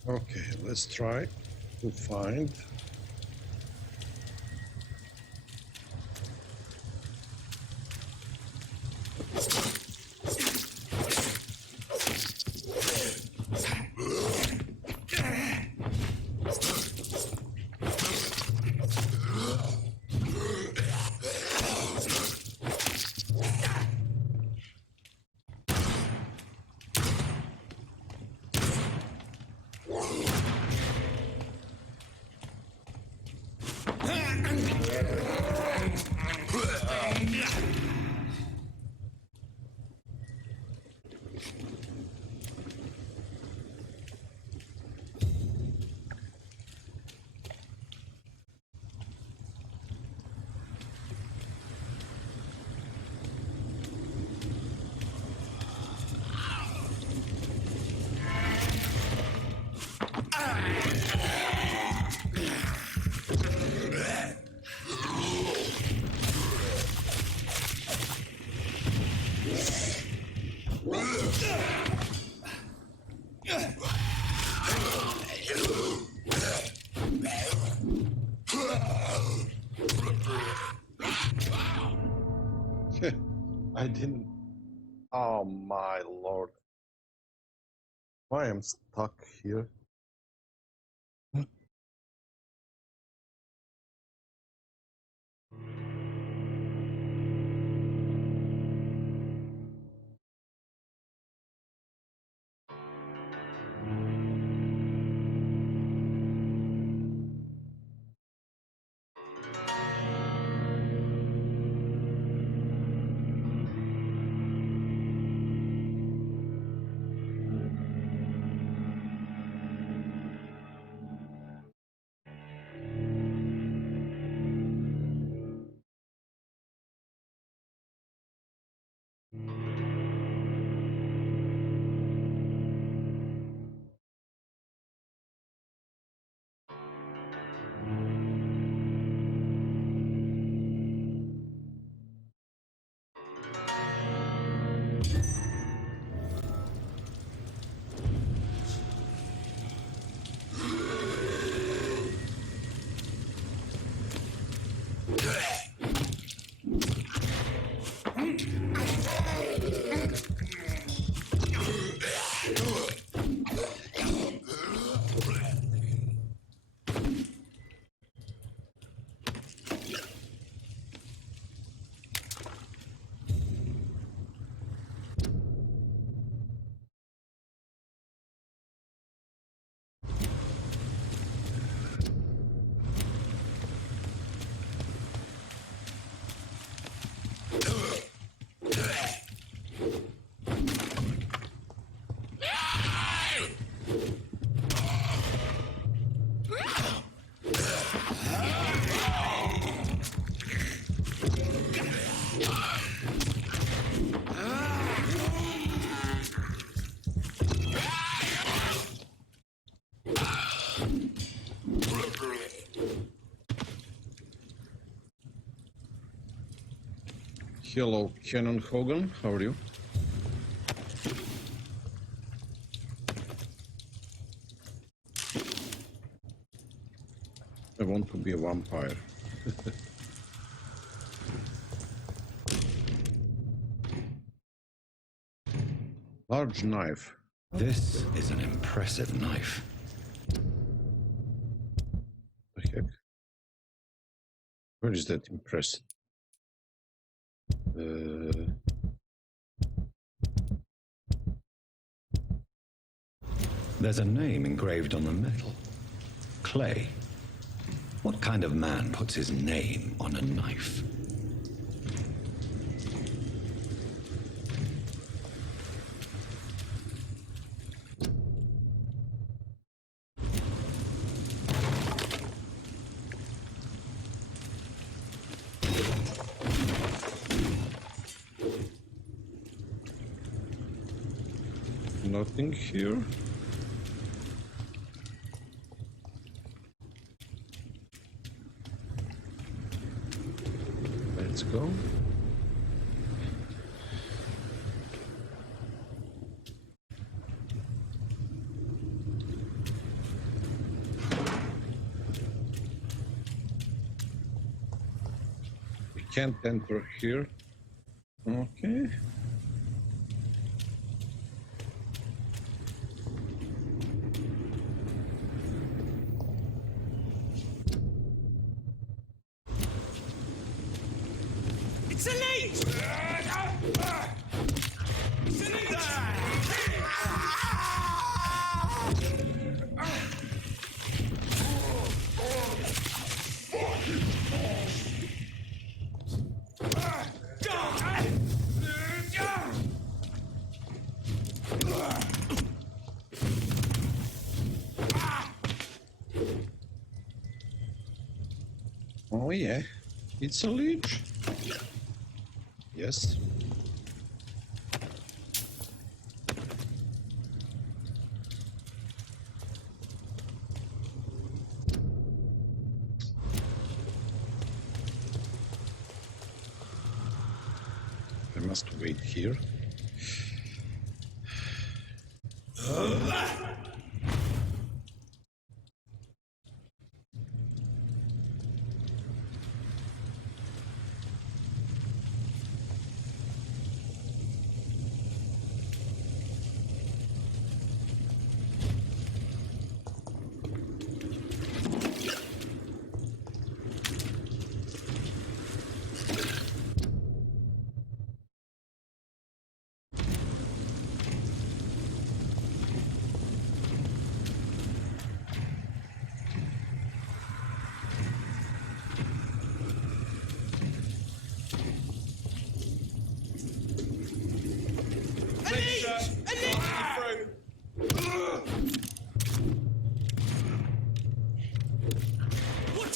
Okay, let's try to find I didn't. Oh my lord. Why am I stuck here? Hello, Canon Hogan. How are you? I want to be a vampire. Large knife. This is an impressive knife. The heck? Where is that impressive? There's a name engraved on the metal. Clay. What kind of man puts his name on a knife? Nothing here. Let's go. We can't enter here. Okay. It's a leech! It's a leech! Oh yeah, it's a leech. Yes. I must wait here.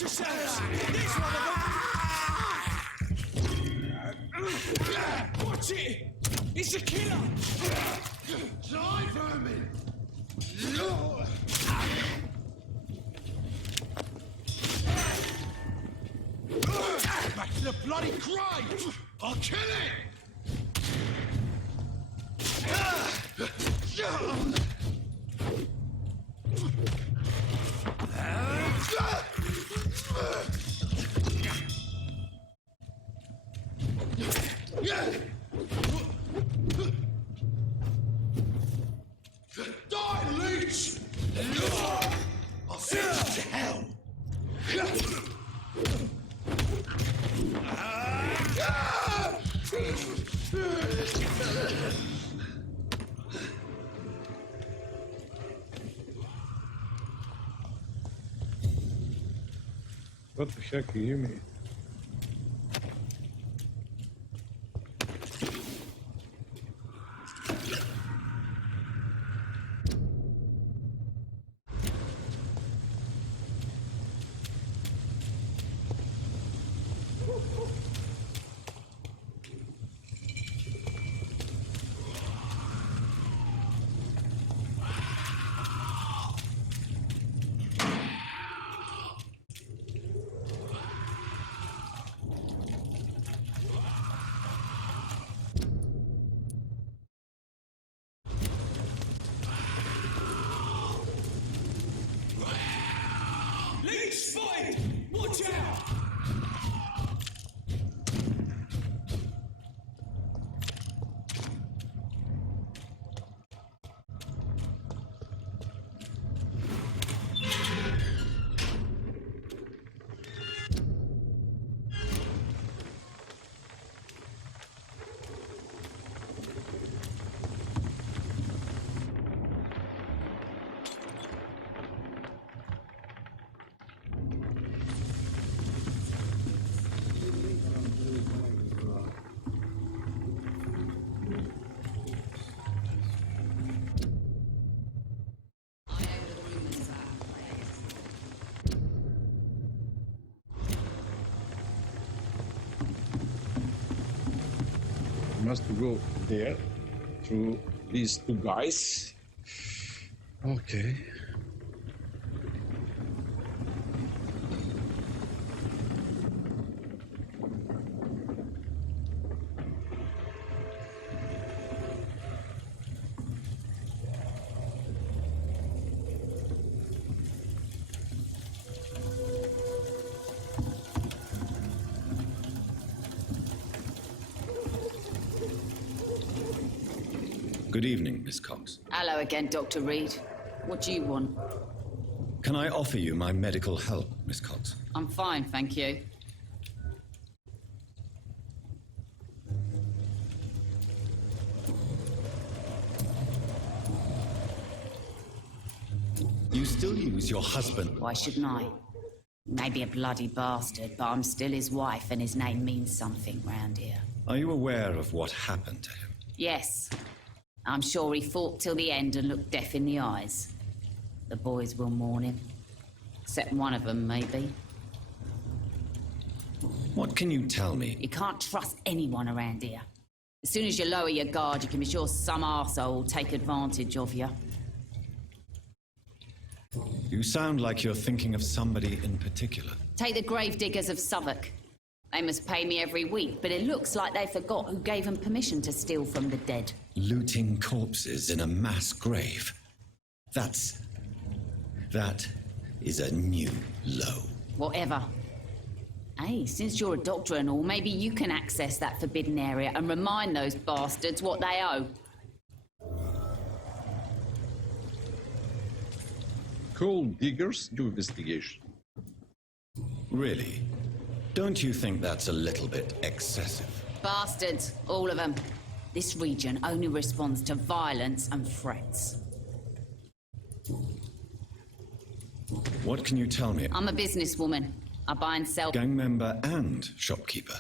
Watch yourselves! This one of Watch it! It's a killer! Die, vermin! Back to the bloody grave! I'll kill it! Die, leech! I'll send you to hell! What the heck do you mean? Leech spotted! Watch out! Must go there through these two guys. Okay. Good evening, Miss Cox. Hello again, Dr. Reid. What do you want? Can I offer you my medical help, Miss Cox? I'm fine, thank you. You still use your husband? Why shouldn't I? Maybe a bloody bastard, but I'm still his wife and his name means something round here. Are you aware of what happened to him? Yes. I'm sure he fought till the end and looked death in the eyes. The boys will mourn him. Except one of them, maybe. What can you tell me? You can't trust anyone around here. As soon as you lower your guard, you can be sure some arsehole will take advantage of you. You sound like you're thinking of somebody in particular. Take the gravediggers of Southwark. They must pay me every week, but it looks like they forgot who gave them permission to steal from the dead. Looting corpses in a mass grave. That is a new low. Whatever. Hey, since you're a doctor and all, maybe you can access that forbidden area and remind those bastards what they owe. Coal diggers do investigation. Really? Don't you think that's a little bit excessive? Bastards, all of them. This region only responds to violence and threats. What can you tell me? I'm a businesswoman. I buy and sell... Gang member and shopkeeper.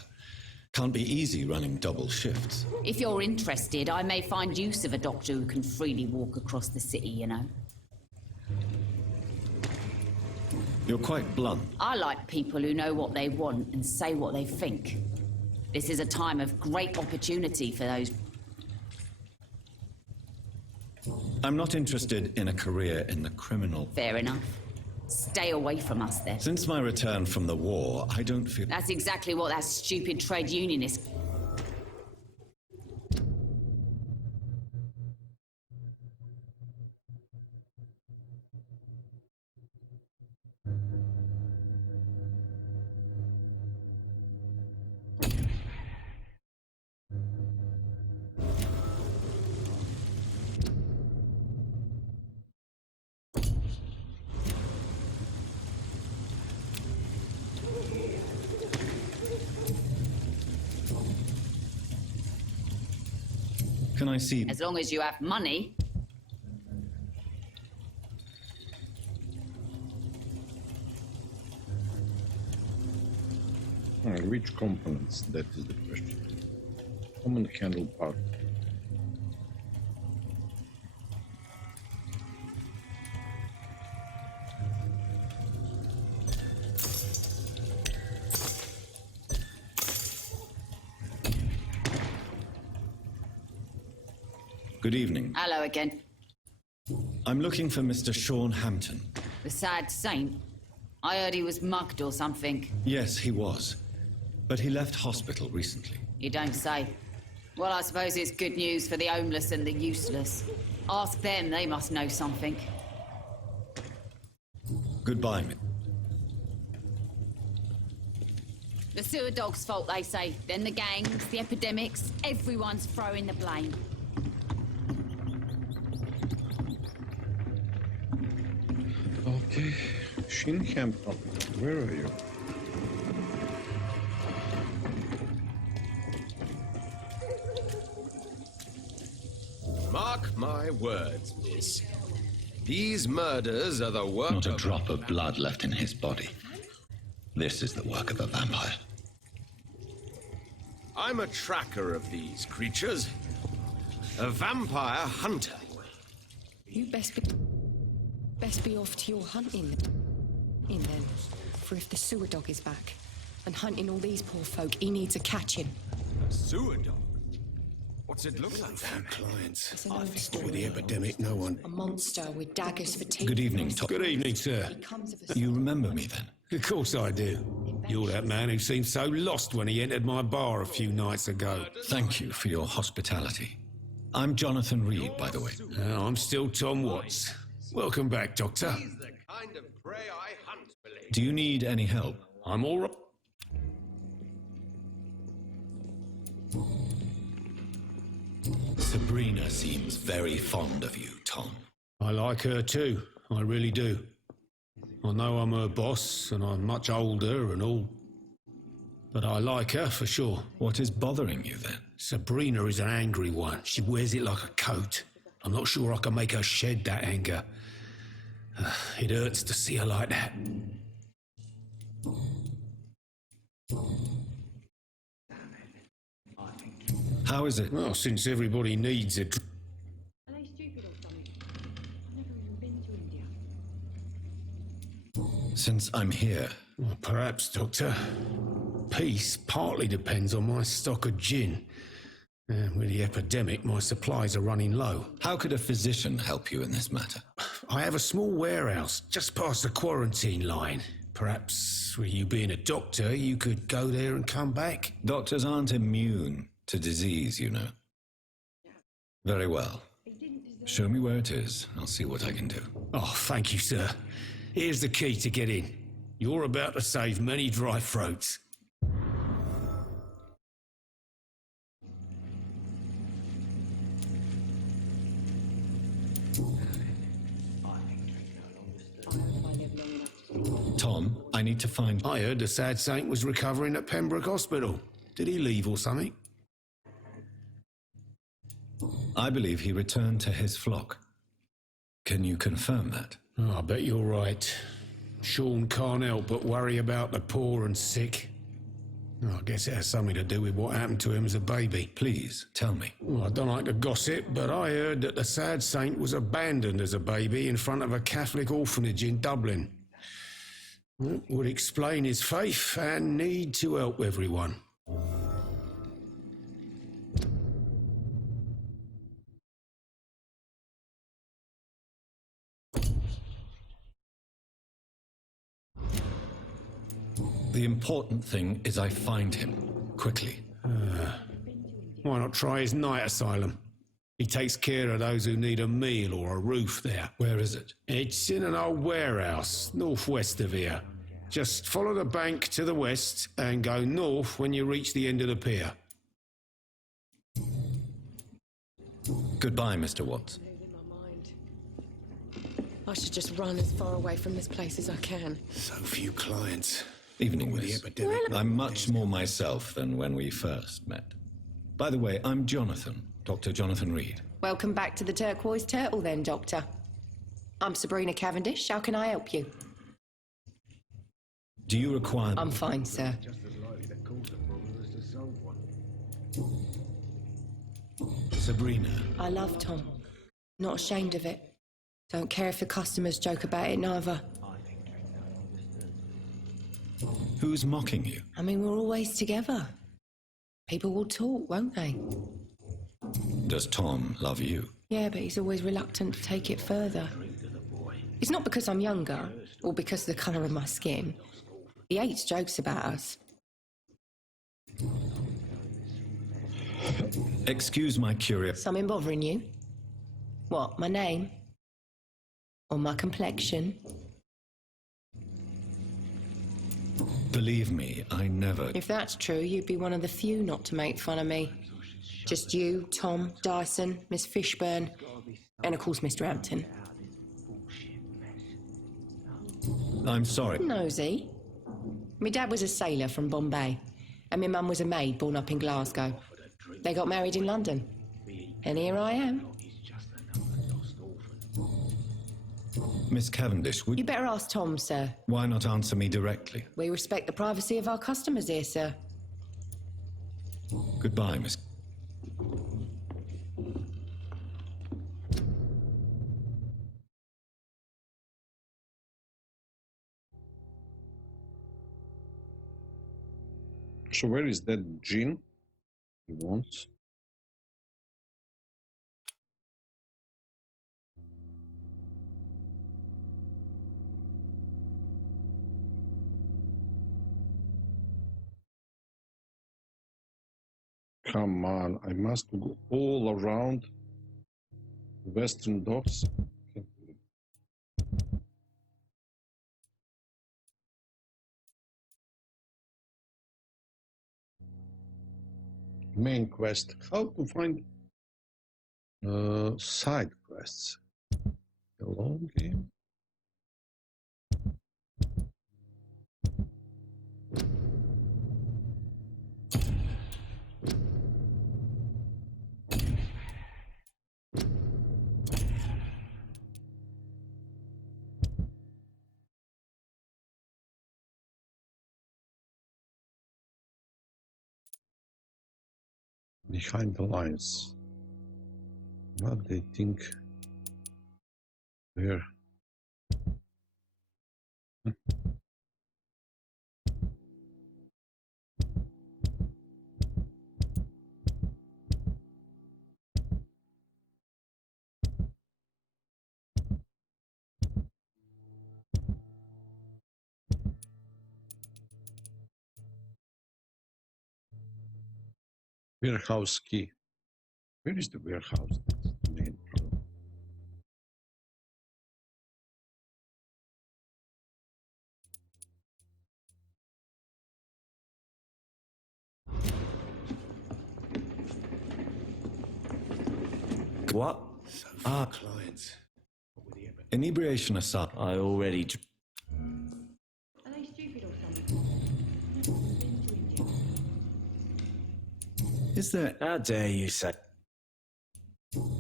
Can't be easy running double shifts. If you're interested, I may find use of a doctor who can freely walk across the city, you know. You're quite blunt. I like people who know what they want and say what they think. This is a time of great opportunity for those. I'm not interested in a career in the criminal. Fair enough. Stay away from us then. Since my return from the war, I don't feel... That's exactly what that stupid trade union is. Can I see... As long as you have money. Which components? That is the question. Common handle part. Good evening. Hello again. I'm looking for Mr. Sean Hampton. The sad saint? I heard he was mugged or something. Yes, he was. But he left hospital recently. You don't say. Well, I suppose it's good news for the homeless and the useless. Ask them, they must know something. Goodbye, Miss. The sewer dog's fault, they say. Then the gangs, the epidemics, everyone's throwing the blame. Okay, Shinhampton, where are you? Mark my words, miss. These murders are the work Not a of... drop of blood left in his body. This is the work of a vampire. I'm a tracker of these creatures. A vampire hunter. You best be off to your hunting in then. For if the sewer dog is back and hunting all these poor folk, he needs a catching. Sewer dog? What's it look like? Our clients. It's an old story. With the epidemic, no one... A monster with daggers for teeth. Good evening, Tom. Good evening, sir. You remember me then? Of course I do. You're that man who seemed so lost when he entered my bar a few nights ago. Thank you for your hospitality. I'm Jonathan Reid, by the way. I'm still Tom Watts. Welcome back, Doctor. He's the kind of prey I hunt, believe. Do you need any help? I'm all right. Sabrina seems very fond of you, Tom. I like her too. I really do. I know I'm her boss, and I'm much older and all. But I like her for sure. What is bothering you then? Sabrina is an angry one. She wears it like a coat. I'm not sure I can make her shed that anger. It hurts to see her like that. How is it? Well, since everybody needs a... Are they stupid or something? I've never even been to India. Since I'm here... Well, perhaps, Doctor. Peace partly depends on my stock of gin. With the epidemic, my supplies are running low. How could a physician help you in this matter? I have a small warehouse just past the quarantine line. Perhaps, with you being a doctor, you could go there and come back? Doctors aren't immune to disease, you know. Very well. Show me where it is. I'll see what I can do. Oh, thank you, sir. Here's the key to get in. You're about to save many dry throats. Tom, I need to find... I heard the sad saint was recovering at Pembroke Hospital. Did he leave or something? I believe he returned to his flock. Can you confirm that? Oh, I bet you're right. Sean can't help but worry about the poor and sick. Oh, I guess it has something to do with what happened to him as a baby. Please, tell me. Well, I don't like to gossip, but I heard that the sad saint was abandoned as a baby in front of a Catholic orphanage in Dublin. Would explain his faith and need to help everyone. The important thing is I find him, quickly. Why not try his night asylum? He takes care of those who need a meal or a roof there. Where is it? It's in an old warehouse, northwest of here. Just follow the bank to the west and go north when you reach the end of the pier. Goodbye, Mr. Watts. I should just run as far away from this place as I can. So few clients. Evening, With the miss. epidemic. I'm much more myself than when we first met. By the way, I'm Jonathan, Dr. Jonathan Reid. Welcome back to the Turquoise Turtle then, Doctor. I'm Sabrina Cavendish. How can I help you? Do you require... I'm fine, sir. Sabrina. I love Tom. Not ashamed of it. Don't care if the customers joke about it neither. Who's mocking you? I mean, we're always together. People will talk, won't they? Does Tom love you? Yeah, but he's always reluctant to take it further. It's not because I'm younger, or because of the colour of my skin. He hates jokes about us. Excuse my curiosity. Something bothering you? What, my name? Or my complexion? Believe me, I never... If that's true, you'd be one of the few not to make fun of me. Just you, Tom, Dyson, Miss Fishburne, and of course Mr. Hampton. I'm sorry. Nosy. My dad was a sailor from Bombay, and my mum was a maid born up in Glasgow. They got married in London. And here I am. Miss Cavendish, would... You better ask Tom, sir. Why not answer me directly? We respect the privacy of our customers here, sir. Goodbye, Miss... So where is that gin he wants? Come on, I must go all around Western Docks. Main quest, how to find side quests. Hello, game. Behind the lines. What they think where? Warehouse key. Where is the warehouse? That's the main problem. What? Clients. Inebriation aside. I already... Are they stupid or something? Is there... How dare you say...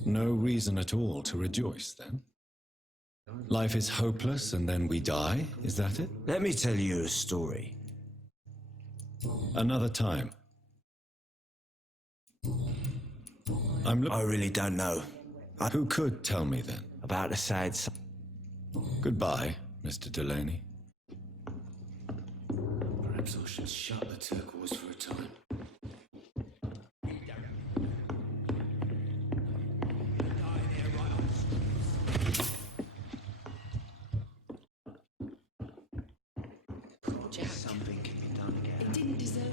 No reason at all to rejoice, then? Life is hopeless and then we die, is that it? Let me tell you a story. Another time. I really don't know. Who could tell me then? About the sad side. Goodbye, Mr. Delaney. Perhaps I should shut the turquoise for a time. Jack. Something can be done again. It didn't deserve it.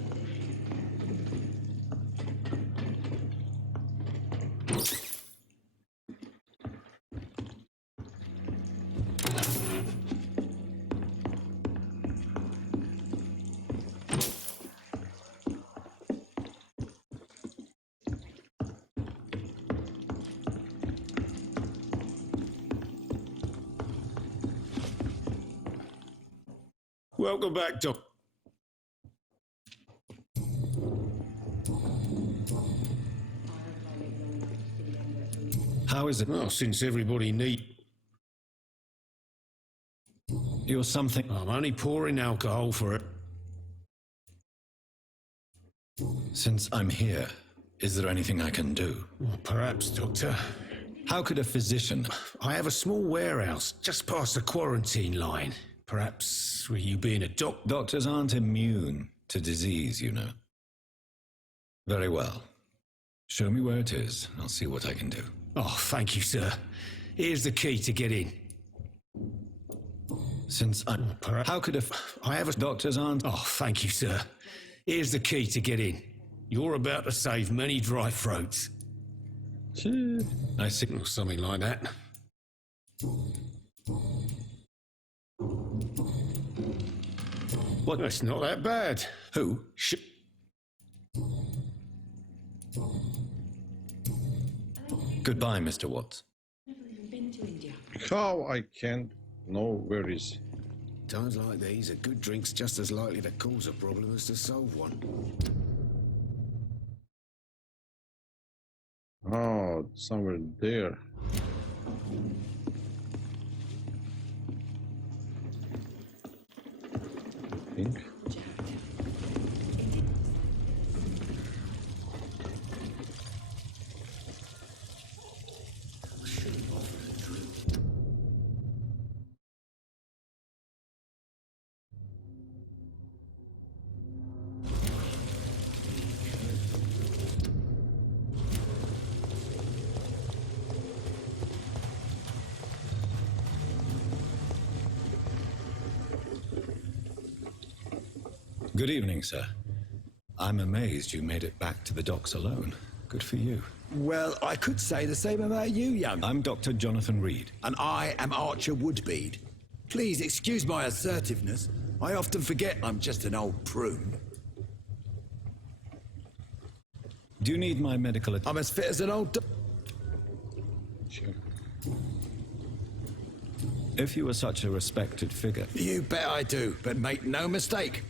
Welcome back, Doc. How is it? Well, since everybody You're something. I'm only pouring alcohol for it. Since I'm here, is there anything I can do? Well, perhaps, Doctor. How could a physician... I have a small warehouse just past the quarantine line. Perhaps, with you being a Doctors aren't immune to disease, you know. Very well. Show me where it is. I'll see what I can do. Oh, thank you, sir. Here's the key to get in. Since I'm... How could I have a... Doctors aren't... Oh, thank you, sir. Here's the key to get in. You're about to save many dry throats. I see. Or something like that. What? That's not that bad. Who? Goodbye, Mr. Watts. Been to India. How I can't know where is... Times like these, a good drink's just as likely to cause a problem as to solve one. Oh, somewhere there. I think. Good evening, sir. I'm amazed you made it back to the docks alone. Good for you. Well, I could say the same about you, young. I'm Dr. Jonathan Reid. And I am Archer Woodbead. Please excuse my assertiveness. I often forget I'm just an old prune. Do you need my medical... I'm as fit as an old... If you were such a respected figure... You bet I do, but make no mistake.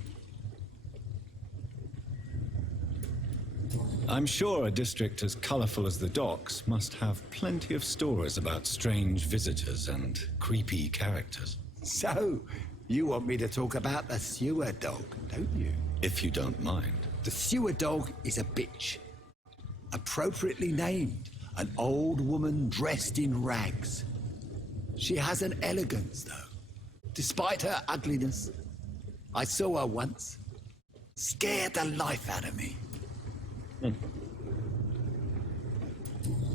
I'm sure a district as colourful as the docks must have plenty of stories about strange visitors and creepy characters. So, you want me to talk about the sewer dog, don't you? If you don't mind. The sewer dog is a bitch. Appropriately named, an old woman dressed in rags. She has an elegance, though, despite her ugliness. I saw her once. Scared the life out of me.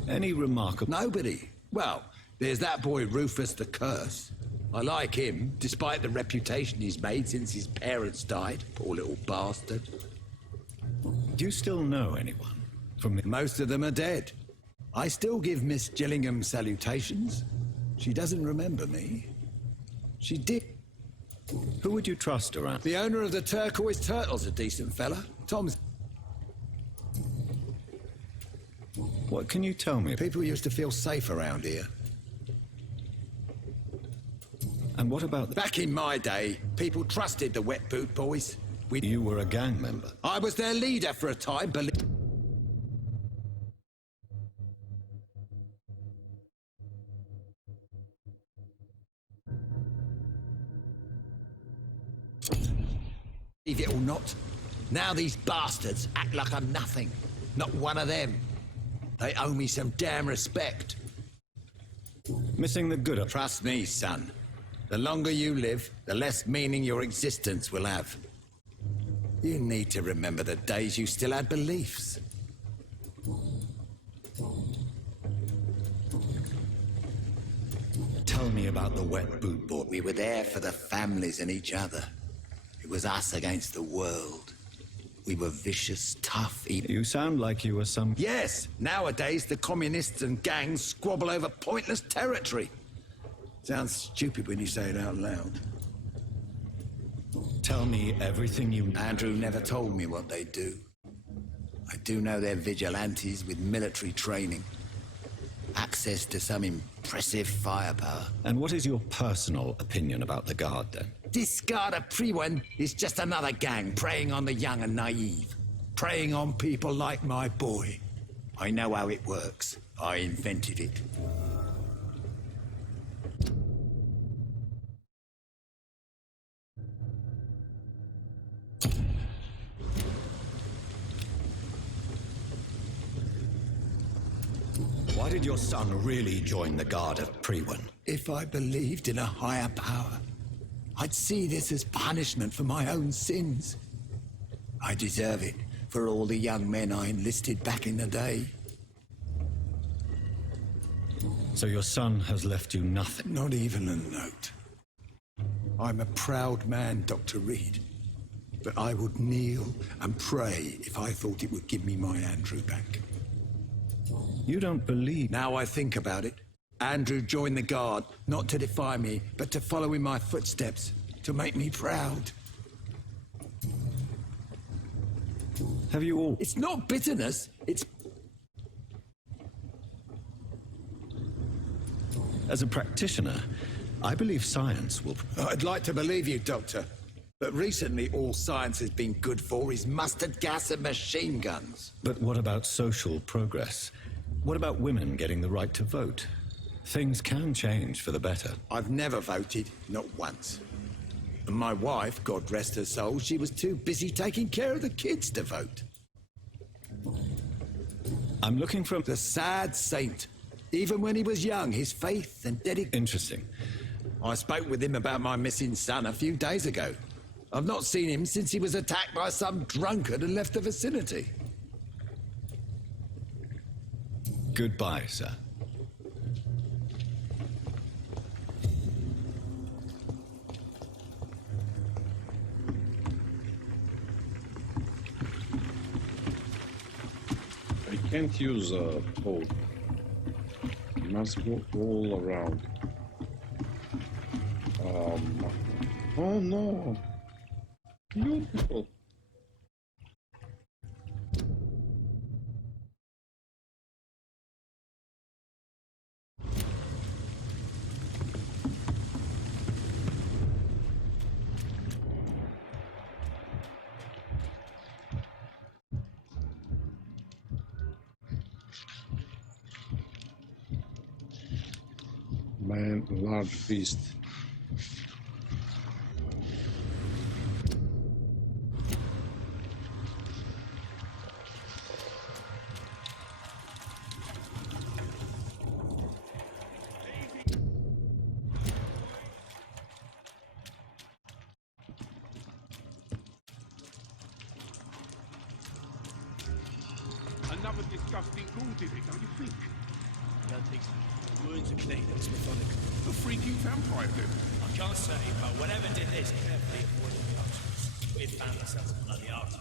Any remarkable... Nobody. Well, there's that boy Rufus the Curse. I like him, despite the reputation he's made since his parents died. Poor little bastard. Do you still know anyone from the... Most of them are dead. I still give Miss Gillingham salutations. She doesn't remember me. She did. Who would you trust around? The owner of the Turquoise Turtle's a decent fella. Tom's... What can you tell me? People used to feel safe around here. And what about... Back in my day, people trusted the Wet Boot Boys. You were a gang member? I was their leader for a time, Believe it or not, now these bastards act like I'm nothing. Not one of them. They owe me some damn respect. Missing the good... Trust me, son. The longer you live, the less meaning your existence will have. You need to remember the days you still had beliefs. Tell me about the wet boot boy. We were there for the families and each other. It was us against the world. We were vicious, tough, You sound like you were some... Yes! Nowadays, the communists and gangs squabble over pointless territory. Sounds stupid when you say it out loud. Tell me everything you... Andrew never told me what they do. I do know they're vigilantes with military training. Access to some impressive firepower. And what is your personal opinion about the Guard, then? Discard of Prewen is just another gang preying on the young and naive. Preying on people like my boy. I know how it works. I invented it. Why did your son really join the Guard of Prewen? If I believed in a higher power, I'd see this as punishment for my own sins. I deserve it for all the young men I enlisted back in the day. So your son has left you nothing? Not even a note. I'm a proud man, Dr. Reid. But I would kneel and pray if I thought it would give me my Andrew back. You don't believe... Now I think about it. Andrew joined the Guard, not to defy me, but to follow in my footsteps, to make me proud. Have you all... It's not bitterness, it's... As a practitioner, I believe science will... I'd like to believe you, Doctor. But recently all science has been good for is mustard gas and machine guns. But what about social progress? What about women getting the right to vote? Things can change for the better. I've never voted, not once. And my wife, God rest her soul, she was too busy taking care of the kids to vote. I'm looking for... The sad saint. Even when he was young, his faith and dedication... Interesting. I spoke with him about my missing son a few days ago. I've not seen him since he was attacked by some drunkard and left the vicinity. Goodbye, sir. I can't use a boat. You must go all around. Oh no! Beautiful. Man, large beast. Another disgusting ghoul did it, don't you think? I don't think so. The wounds are clean, it's methodical. The freaky vampire did. I can't say, but whatever did this, carefully avoided the options. We've found ourselves a bloody arse.